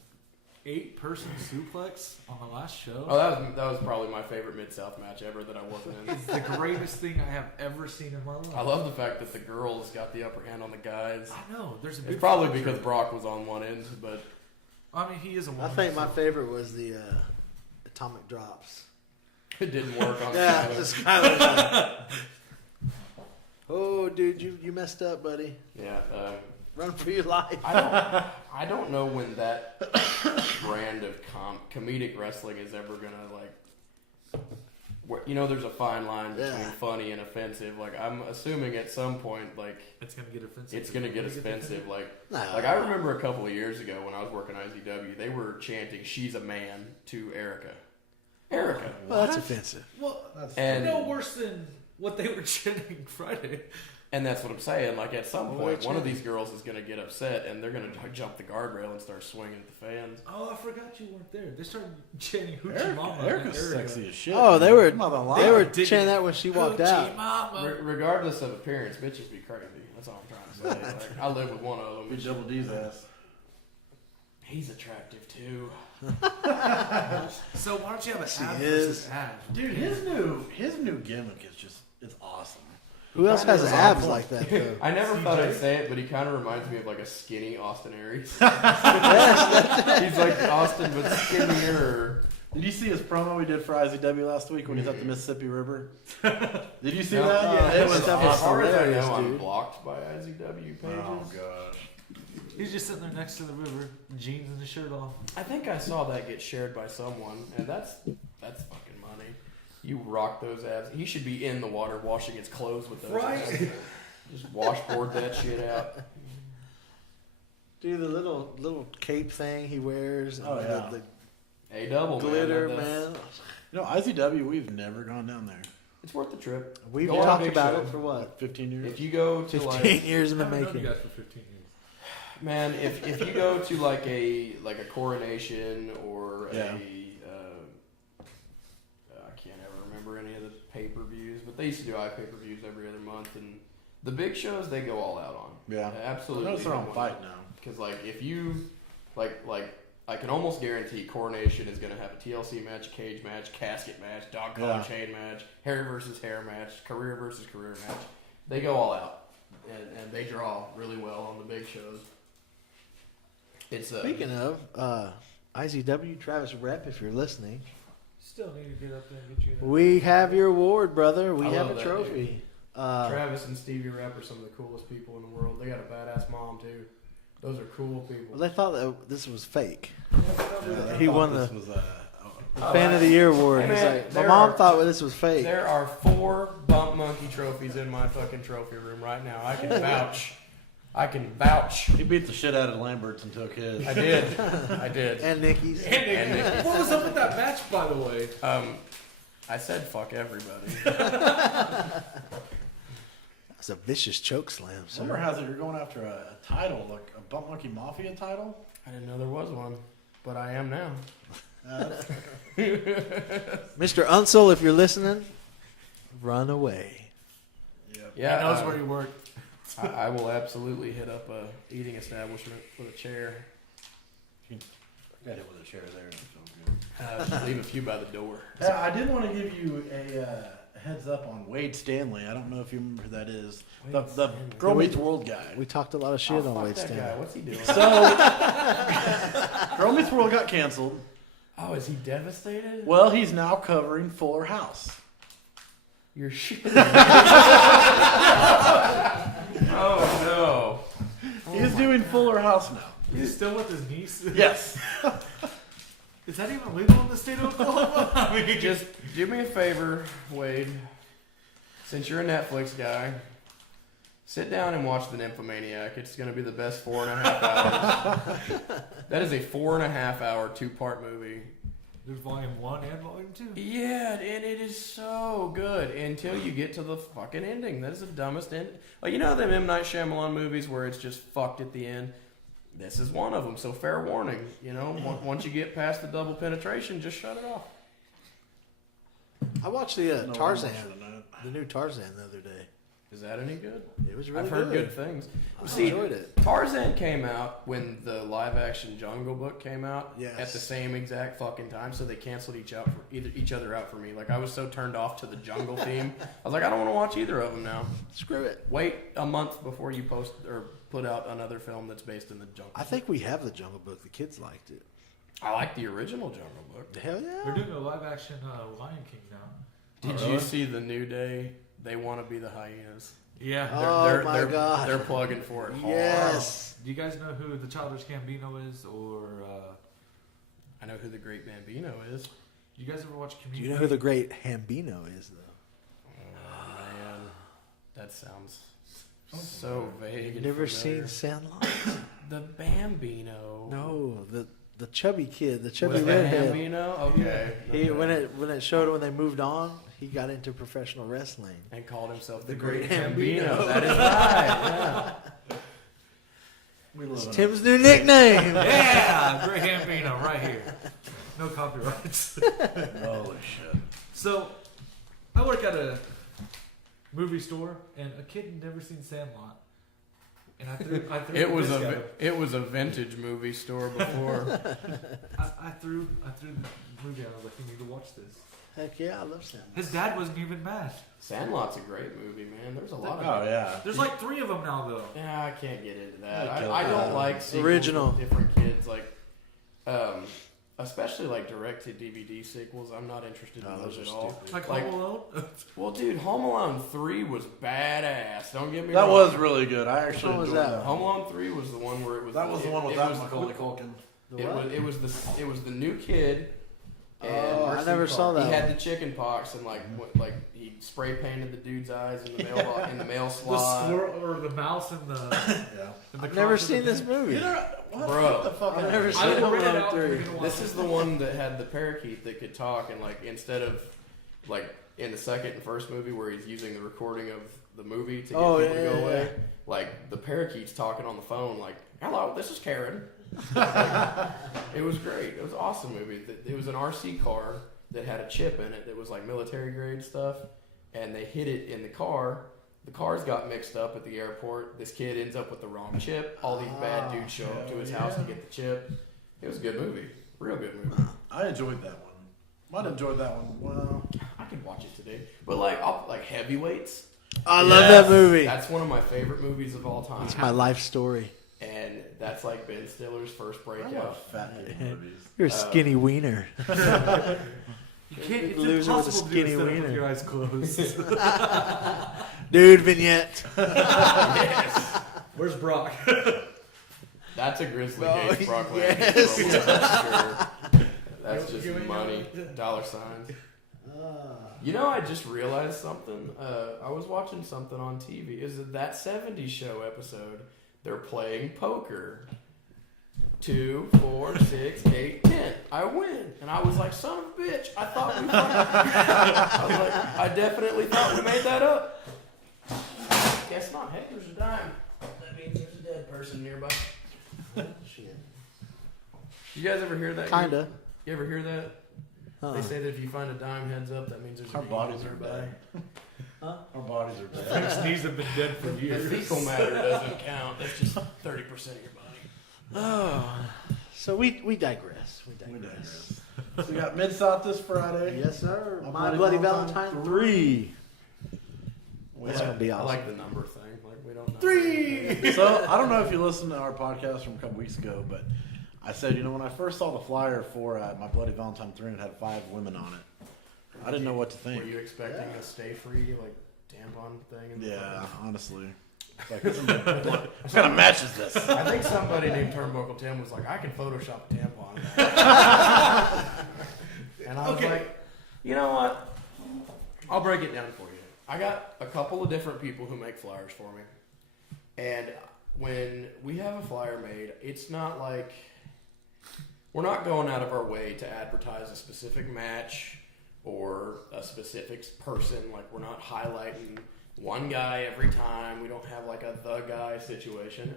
8-person suplex on the last show. Oh, that was probably my favorite Mid-South match ever that I wasn't in. It's the greatest thing I have ever seen in my life. I love the fact that the girls got the upper hand on the guys. I know. There's a big It's probably factor. because Brock was on one end, but I mean, he is a I woman. think my so- favorite was the atomic drops. it didn't work on Yeah, Skylar. just kind of like, oh, dude, you messed up, buddy. Yeah. Run for your life. I don't know when that brand of comedic wrestling is ever gonna there's a fine line between Yeah. funny and offensive. Like I'm assuming at some point, like It's gonna get offensive. it's gonna get offensive. Like No. I remember a couple of years ago when I was working IZW, they were chanting "She's a man" to Erica. Erica. Well, that's offensive. Well, And no worse than what they were chanting Friday. And that's what I'm saying. Like at some Well, point, one of these girls is gonna get upset and they're gonna jump the guardrail and start swinging at the fans. Oh, I forgot you weren't there. They started chanting Hoochie Erica, Mama. Erica's and Erica. sexy as shit. Oh, they man. were I'm not gonna lie. they were Digging chanting that when she walked Hoochie out. Mama. Regardless of appearance, bitches be crazy. That's all I'm trying to say. Like, I live with one of them. Be Double D's ass. He's attractive too. So why don't you have an She ab is. versus ab? Dude, his new gimmick is just it's awesome. Who else has Kinda abs awful. like that, though? I never thought I'd say it, but he kind of reminds me of like a skinny Austin Aries. He's like Austin, but skinnier. Did you see his promo he did for IZW last week when he's at the Mississippi River? Did you see No. that? Yeah, it was stuff As is awesome. far as I hilarious, know, I'm dude. blocked by IZW pages. Oh gosh. He's just sitting there next to the river, jeans and his shirt off. I think I saw that get shared by someone, and that's fucking money. You rock those abs. He should be in the water washing his clothes with those Right. abs. Just washboard that shit out. Dude, the little cape thing he wears. And Oh, yeah. the A double glitter, man. man. You know, IZW, we've never gone down there. It's worth the trip. We've Go on a talked big about show. it for what? 15 years. If you go to 15 years in the I've known making. you guys for 15 years. man, if you go to like a coronation or Yeah. I can't ever remember any of the pay-per-views, but they used to do pay-per-views every other month, and the big shows they go all out on. Yeah. Absolutely. I know it's their own fight now. Because like if you like I can almost guarantee Coronation is going to have a TLC match, a cage match, casket match, dog collar Yeah. chain match, hair versus hair match, career versus career match. They go all out, and they draw really well on the big shows. It's Speaking of IZW, Travis Rep, if you're listening, Still need to get up there and get you that. we have your award, brother. We I have love a that, trophy. Travis and Stevie Rep are some of the coolest people in the world. They got a badass mom too. Those are cool people. Well, they thought that this was fake. I He thought won this the was, Fan of the Year award. Hey, He's man, like, my there mom are- thought this was fake. There are 4 Bump Monkey trophies in my fucking trophy room right now. I can vouch. I can vouch. he beat the shit out of Lamberts and took his. I did. I did. And Nikki's. And Nikki. What was up with that match, by the way? I said fuck everybody. That's a vicious choke slam, sir. Rumor has it you're going after a title, like a Bump Monkey Mafia title. I didn't know there was one, but I am now. Mr. Unsel, if you're listening, run away. Yeah, He knows where you work. I will absolutely hit up a eating establishment with a chair. Got hit with a chair there. That felt good. Just leave a few by the door. Yeah, I did want to give you a heads up on Wade Stanley. I don't know if you remember who that is. Wade The Stanley. Girl Meets World guy. We talked a lot of shit on fuck Wade that Stanley. guy. What's he doing? So, Girl Meets World got canceled. Oh, is he devastated? Well, he's now covering Fuller House. You're shitting. Oh no. He's doing Fuller House now. He's still with his niece? Yes. Is that even legal in the state of Oklahoma? I mean, Just do me a favor, Wade. Since you're a Netflix guy, sit down and watch The Nymphomaniac. It's going to be the best 4.5 hours. That is a 4.5 hour 2-part movie. There's volume 1 and volume 2. Yeah, and it is so good until you get to the fucking ending. That is the dumbest end. Like, you know them M. Night Shyamalan movies where it's just fucked at the end? This is one of them, so fair warning. You know, once you get past the double penetration, just shut it off. I watched the Tarzan, I'm not sure that. the new Tarzan the other day. Is that any good? It was really I've heard good good. things. I See, enjoyed it. Tarzan came out when the live-action Jungle Book came out Yes. at the same exact fucking time, so they canceled each other out for me. Like, I was so turned off to the jungle theme. I was like, I don't want to watch either of them now. Screw it. Wait a month before you post or put out another film that's based in the Jungle I Book. think we have the Jungle Book. The kids liked it. I like the original Jungle Book. Hell They're yeah. doing a live action Lion King now. Did really? you see the New Day? They want to be the hyenas. Yeah. Oh my God. They're plugging for it hard. Yes. Do you guys know who the Childish Gambino is, or I know who the Great Bambino is. do you guys ever watch Do Community? you know who the great Hambino is, though? Oh, man. That sounds so vague. You've and never familiar. seen Sandlot? The Bambino. No, the chubby kid, the chubby Was the redhead. Bambino? Okay. He Okay. when it showed when they moved on, he got into professional wrestling. And called himself the The Great Great Bambino. Bambino. That is right. Yeah. We live It's in a- Tim's new nickname. Yeah, Great Gambino, right here. No copyrights. Holy shit. So, I work at a movie store, and a kid had never seen Sandlot. And I threw It the was disc at a him. it was a vintage movie store before. I threw the movie out. I was like, you need to watch this. Heck yeah, I love Sandlot. His dad wasn't even mad. Sandlot's a great movie, man. There's a lot of Oh, yeah. There's like 3 of them now, though. Yeah, I can't get into that. Okay. I don't like sequels Original. with different kids, like, especially like direct to DVD sequels. I'm not interested in those at all. Like Like- Home Alone. Well, dude, Home Alone 3 was badass. Don't get me That wrong. was really good. I actually one was enjoyed that? that. Home Alone 3 was the one where it was. That was the one it without was- Macaulay Culkin. It was the new kid. And Oh, I never saw that He had one. the chicken pox and like he spray painted the dude's eyes in the mail in the mail The slot. squirrel or the mouse in the. Yeah. In the I've never closet seen of this the- movie. What? Bro. Get the fuck I've out never of seen here. I will Home rent it Alone out. 3. We're gonna watch This it. is the one that had the parakeet that could talk and like instead of like in the second and first movie where he's using the recording of the movie to get Oh, people yeah, to go yeah, away, yeah. like the parakeet's talking on the phone like, "Hello, this is Karen." It was great. It was an awesome movie. It was an RC car that had a chip in it that was like military grade stuff, and they hid it in the car. The cars got mixed up at the airport. This kid ends up with the wrong chip. All these bad dudes show up to his house to get the chip. It was a good movie. Real good movie. I enjoyed that one. Might have enjoyed that one. Well, I could watch it today. But like Heavyweights, I love that movie. that's one of my favorite movies of all time. It's my life story. And that's like Ben Stiller's first I love breakout. fat people movies. You're a skinny wiener. You can't, it's Loser with a impossible to do skinny a setup wiener. with your eyes closed. Dude, vignette. Yes. Where's Brock? That's a Grizzly Oh, Gates Brock yes. Lesnar promo, that's sure. That's You just ain't money, dollar signs. You know, I just realized something. I was watching something on TV. Is it that 70s show episode? They're playing poker. 2, 4, 6, 8, 10. I win. And I was like, son of a bitch. I thought we I was like, I definitely thought we made that up. Guess not. Hey, there's a dime. That means there's a dead person nearby. Shit. You guys ever hear that? Kinda. You ever hear that? Huh. They say that if you find a dime heads up, that means there's Our an bodies angel are nearby. dead. Our bodies are dead. His knees have been dead for The years. fecal matter doesn't count. That's just 30% of your body. Oh. So we digress. We We digress. digress. So we got Mid-South this Friday. Yes, sir. My My Bloody Bloody Valentine Valentine 3. That's Yeah, gonna be I awesome. like the number thing. Like we don't know. 3! So, I don't know if you listened to our podcast from a couple weeks ago, but I said, when I first saw the flyer for My Bloody Valentine 3, it had 5 women on it. I didn't know what to think. Were you expecting a stay free like tampon thing? In the Yeah, honestly. It's like, what kind of match is this? I think somebody named Turnbuckle Tim was like, I can Photoshop a tampon. In that. And I was like, you know what? I'll break it down for you. I got a couple of different people who make flyers for me. And when we have a flyer made, it's not like we're not going out of our way to advertise a specific match or a specific person. Like, we're not highlighting one guy every time. We don't have like a the guy situation.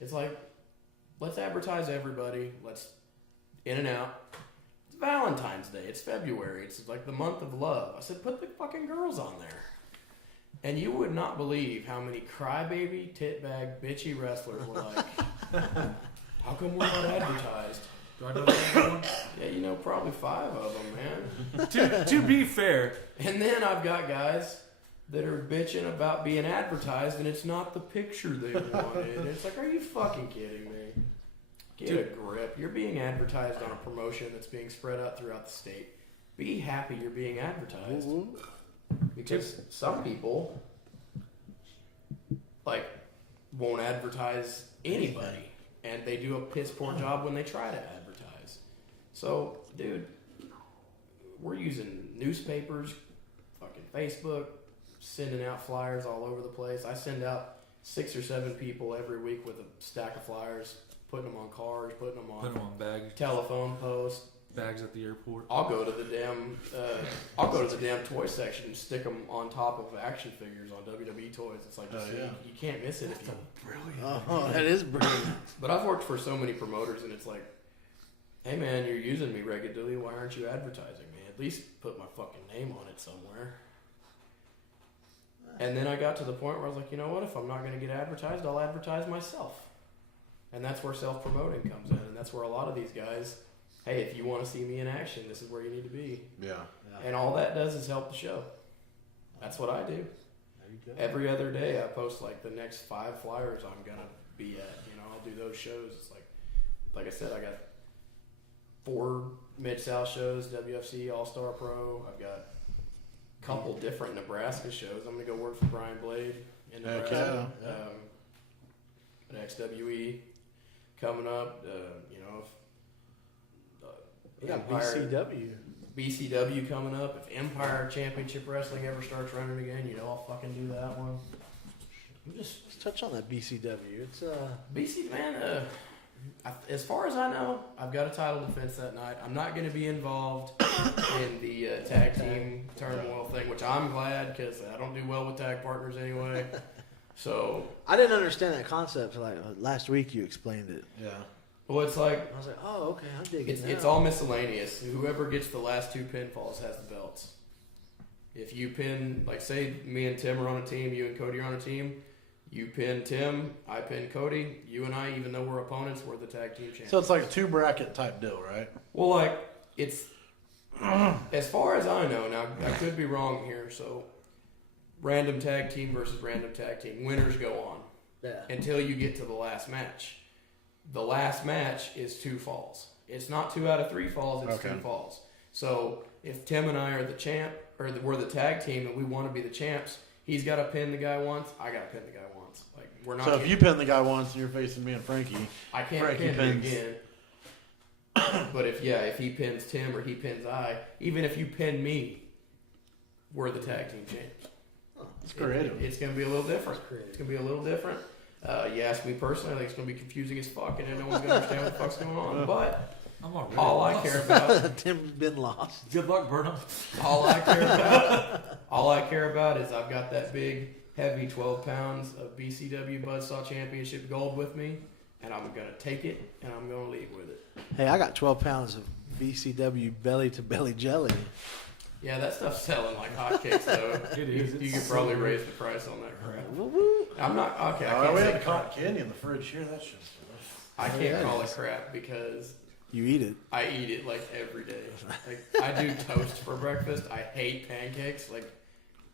It's like, let's advertise everybody. Let's in and out. It's Valentine's Day. It's February. It's like the month of love. I said, put the fucking girls on there. And you would not believe how many crybaby, titbag, bitchy wrestlers were like, how come we're not advertised? Do I know that one? Yeah, probably 5 of them, man. To be fair, And then I've got guys that are bitching about being advertised, and it's not the picture they wanted. And it's like, are you fucking kidding me? Get a grip. You're being advertised on a promotion that's being spread out throughout the state. Be happy you're being advertised. Because some people, won't advertise anybody. And they do a piss poor job when they try to advertise. So, dude, we're using newspapers, fucking Facebook, sending out flyers all over the place. I send out 6 or 7 people every week with a stack of flyers, putting them on cars, putting them put them on bags, telephone posts. bags at the airport. I'll go to the damn toy section and stick them on top of action figures on WWE toys. It's like, you can't miss it. Oh, that is brilliant. But I've worked for so many promoters, and it's like, hey man, you're using me regularly. Why aren't you advertising me? At least put my fucking name on it somewhere. And then I got to the point where I was like, you know what? If I'm not going to get advertised, I'll advertise myself. And that's where self-promoting comes in. And that's where a lot of these guys, hey, if you want to see me in action, this is where you need to be. Yeah. And all that does is help the show. That's what I do. There you go. Every other day I post like the next 5 flyers I'm going to be at. I'll do those shows. It's like I said, I got 4 Mid-South shows, WFC, All-Star Pro. I've got a couple different Nebraska shows. I'm going to go work for Brian Blade in Nebraska. At XWE coming up. We got Empire- BCW. BCW coming up. If Empire Championship Wrestling ever starts running again, I'll fucking do that one. Let's touch on that BCW. It's BC, man, as far as I know, I've got a title defense that night. I'm not going to be involved in the tag team turmoil thing, which I'm glad because I don't do well with tag partners anyway. So I didn't understand that concept till last week. You explained it. Yeah. well, it's like I was like, oh, okay, I'm digging it. it's all miscellaneous. Whoever gets the last 2 pinfalls has the belts. If you pin, like say me and Tim are on a team, you and Cody are on a team. You pin Tim, I pin Cody. You and I, even though we're opponents, we're the tag team champions. So it's like a 2-bracket type deal, right? Well, it's as far as I know. Now I could be wrong here. So, random tag team versus random tag team. Winners go on until you get to the last match. The last match is 2 falls. It's not 2 out of 3 falls. It's 2 falls. So if Tim and I are the champ, or we're the tag team, and we want to be the champs, he's got to pin the guy once. I got to pin the guy once. Like we're not. So if you pin the guy once and you're facing me and Frankie, I can't Frankie pin pins. him again. But if he pins Tim or he pins I, even if you pin me, we're the tag team champs. It's creative. It's going to be a little different. It's going to be a little different. You ask me personally, I think it's going to be confusing as fuck, and no one's going to understand what the fuck's going on. But I'm already all I lost. care about, Tim's been lost. Good luck, Burnham. all I care about is I've got that big, heavy 12 pounds of BCW Buzzsaw Championship gold with me, and I'm going to take it, and I'm going to leave with it. Hey, I got 12 pounds of BCW belly to belly jelly. Yeah, that stuff's selling like hotcakes, though. It is. You It's could so probably good. raise the price on that crap. Woo-woo. I'm not okay. Oh, I can't we say have crap. cotton candy in the fridge here. That shit's delicious. I Oh, can't yeah, call it it is. crap because You eat it. I eat it like every day. Like I do toast for breakfast. I hate pancakes. Like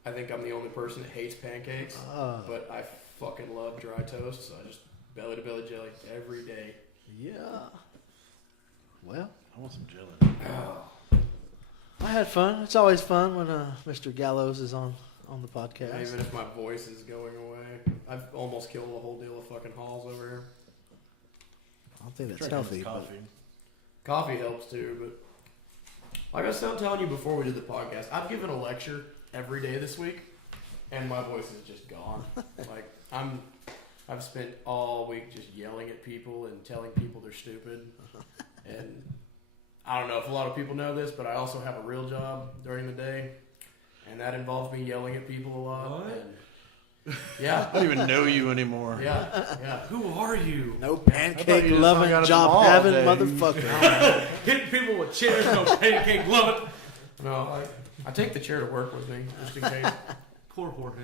I think I'm the only person that hates pancakes. But I fucking love dry toast, so I just belly to belly jelly every day. Yeah. Well, I want some jelly. I had fun. It's always fun when Mr. Gallows is on the podcast. Even if my voice is going away. I've almost killed a whole deal of fucking halls over here. I don't think that's Drinking healthy. this But coffee. Coffee helps too, but like I was telling you before we did the podcast, I've given a lecture every day this week, and my voice is just gone. Like I've spent all week just yelling at people and telling people they're stupid, and I don't know if a lot of people know this, but I also have a real job during the day, and that involves me yelling at people a lot. What? And yeah, I don't even know you anymore. yeah. Who are you? no I thought pancake you just loving, hung out at the job mall having all day. motherfucker. Hitting people with chairs, no pancake, love it. No, I take the chair to work with me just in case. Poor Jorge.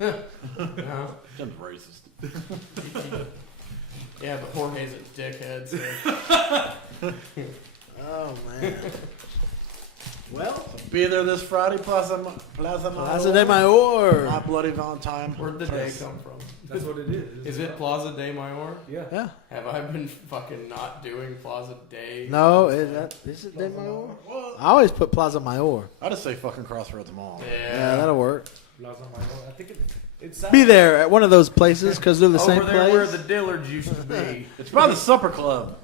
No. Jim's racist. Yeah, but Jorge's a dickhead. So. Oh man. Well, Be there this Friday, Plaza Plaza de Mayor. Not Bloody Valentine. Where'd the day come from? That's what it is. Is it Plaza de Mayor? Yeah. Yeah. Have I been fucking not doing Plaza Day? No, is it de Mayor? I always put Plaza Mayor. I just say fucking Crossroads Mall. Yeah, that'll work. Plaza Mayor. I think it's Be there at one of those places because they're the same Over there place. where the Dillards used to be. It's by the Supper Club.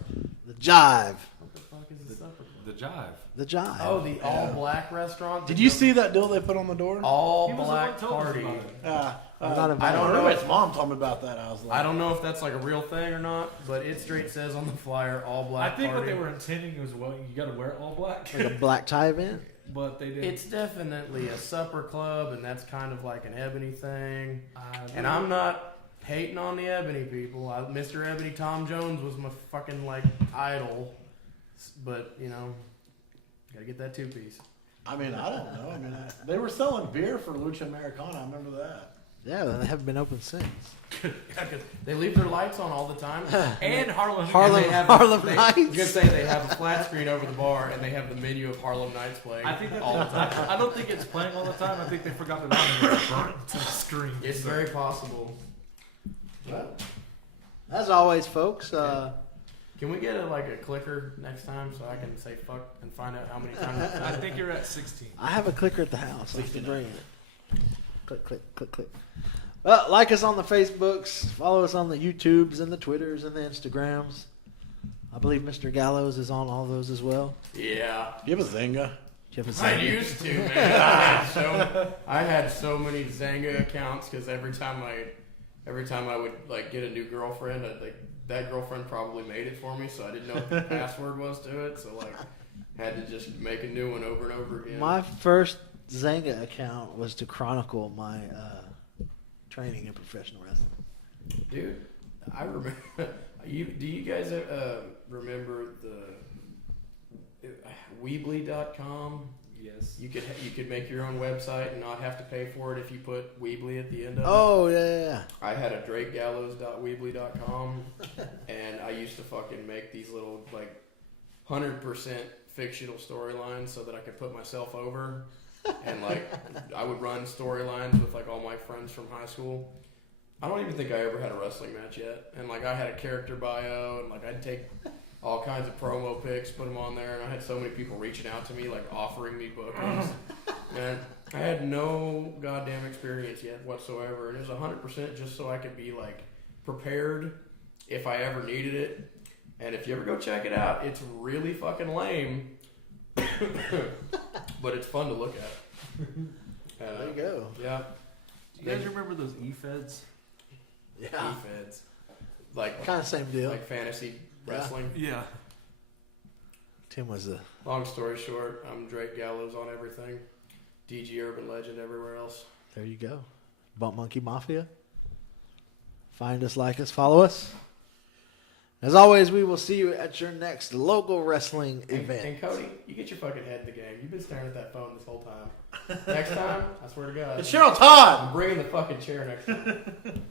The Jive. What the fuck is the supper? the jive. The Jive. Oh, the all-black restaurant? Did you see that deal they put on the door? He was the one All-black who told us party. about it. I'm not I invited. don't know. Its mom told me about that. I was like, I don't know if that's like a real thing or not, but it straight says on the flyer, all-black I think party. what they were intending was, well, you got to wear all black, Like a black tie event. but they didn't. It's definitely a supper club, and that's kind of like an Ebony thing. I And I'm not hating on the Ebony people. Mr. Ebony Tom Jones was my fucking like idol, but you know, gotta get that 2-piece. I mean, I don't know. I mean, they were selling beer for Lucha Americana. I remember that. Yeah, they haven't been open since. Yeah, 'cause they leave their lights on all the time. and Harlem. Harlem- And they have Harlem I was Nights. gonna say they have a flat screen over the bar, and they have the menu of Harlem Nights playing. I think that's all the time. I don't think it's playing all the time. I think they forgot to burn it to the screen. It's very possible. Well, as always, folks. Can we get a clicker next time so I can say fuck and find out how many times? I think you're at 16. I have a clicker at the house. I have to bring it. Click, click, click, click. Well, like us on the Facebooks. Follow us on the YouTubes and the Twitters and the Instagrams. I believe Mr. Gallows is on all those as well. Yeah. Do you have a Zynga? Do you have a I Zynga? used to, man. I had so many Zanga accounts because every time I would like get a new girlfriend, that girlfriend probably made it for me, so I didn't know what the password was to it. So like, had to just make a new one over and over again. My first Zynga account was to chronicle my training in professional wrestling. Dude, I remember. Do you guys remember the Weebly.com? Yes. You could make your own website and not have to pay for it if you put Weebly at the end of it. Oh, yeah. I had a DrakeGallows.weebly.com, and I used to fucking make these little, 100% fictional storylines so that I could put myself over. And, I would run storylines with, all my friends from high school. I don't even think I ever had a wrestling match yet. And, I had a character bio, and, I'd take all kinds of promo pics, put them on there, and I had so many people reaching out to me, offering me bookings. And I had no goddamn experience yet whatsoever. And it was 100% just so I could be, prepared if I ever needed it. And if you ever go check it out, it's really fucking lame. But it's fun to look at. There you go. Yeah. Do you guys remember those E-Feds? Yeah. E-Feds. Kind of same deal. Fantasy wrestling. Yeah. Tim was the... Long story short, I'm Drake Gallows on everything. DG Urban Legend everywhere else. There you go. Bump Monkey Mafia. Find us, like us, follow us. As always, we will see you at your next local wrestling event. And Cody, you get your fucking head in the game. You've been staring at that phone this whole time. Next time, I swear to God. It's Cheryl Todd! I'm bringing the fucking chair next time.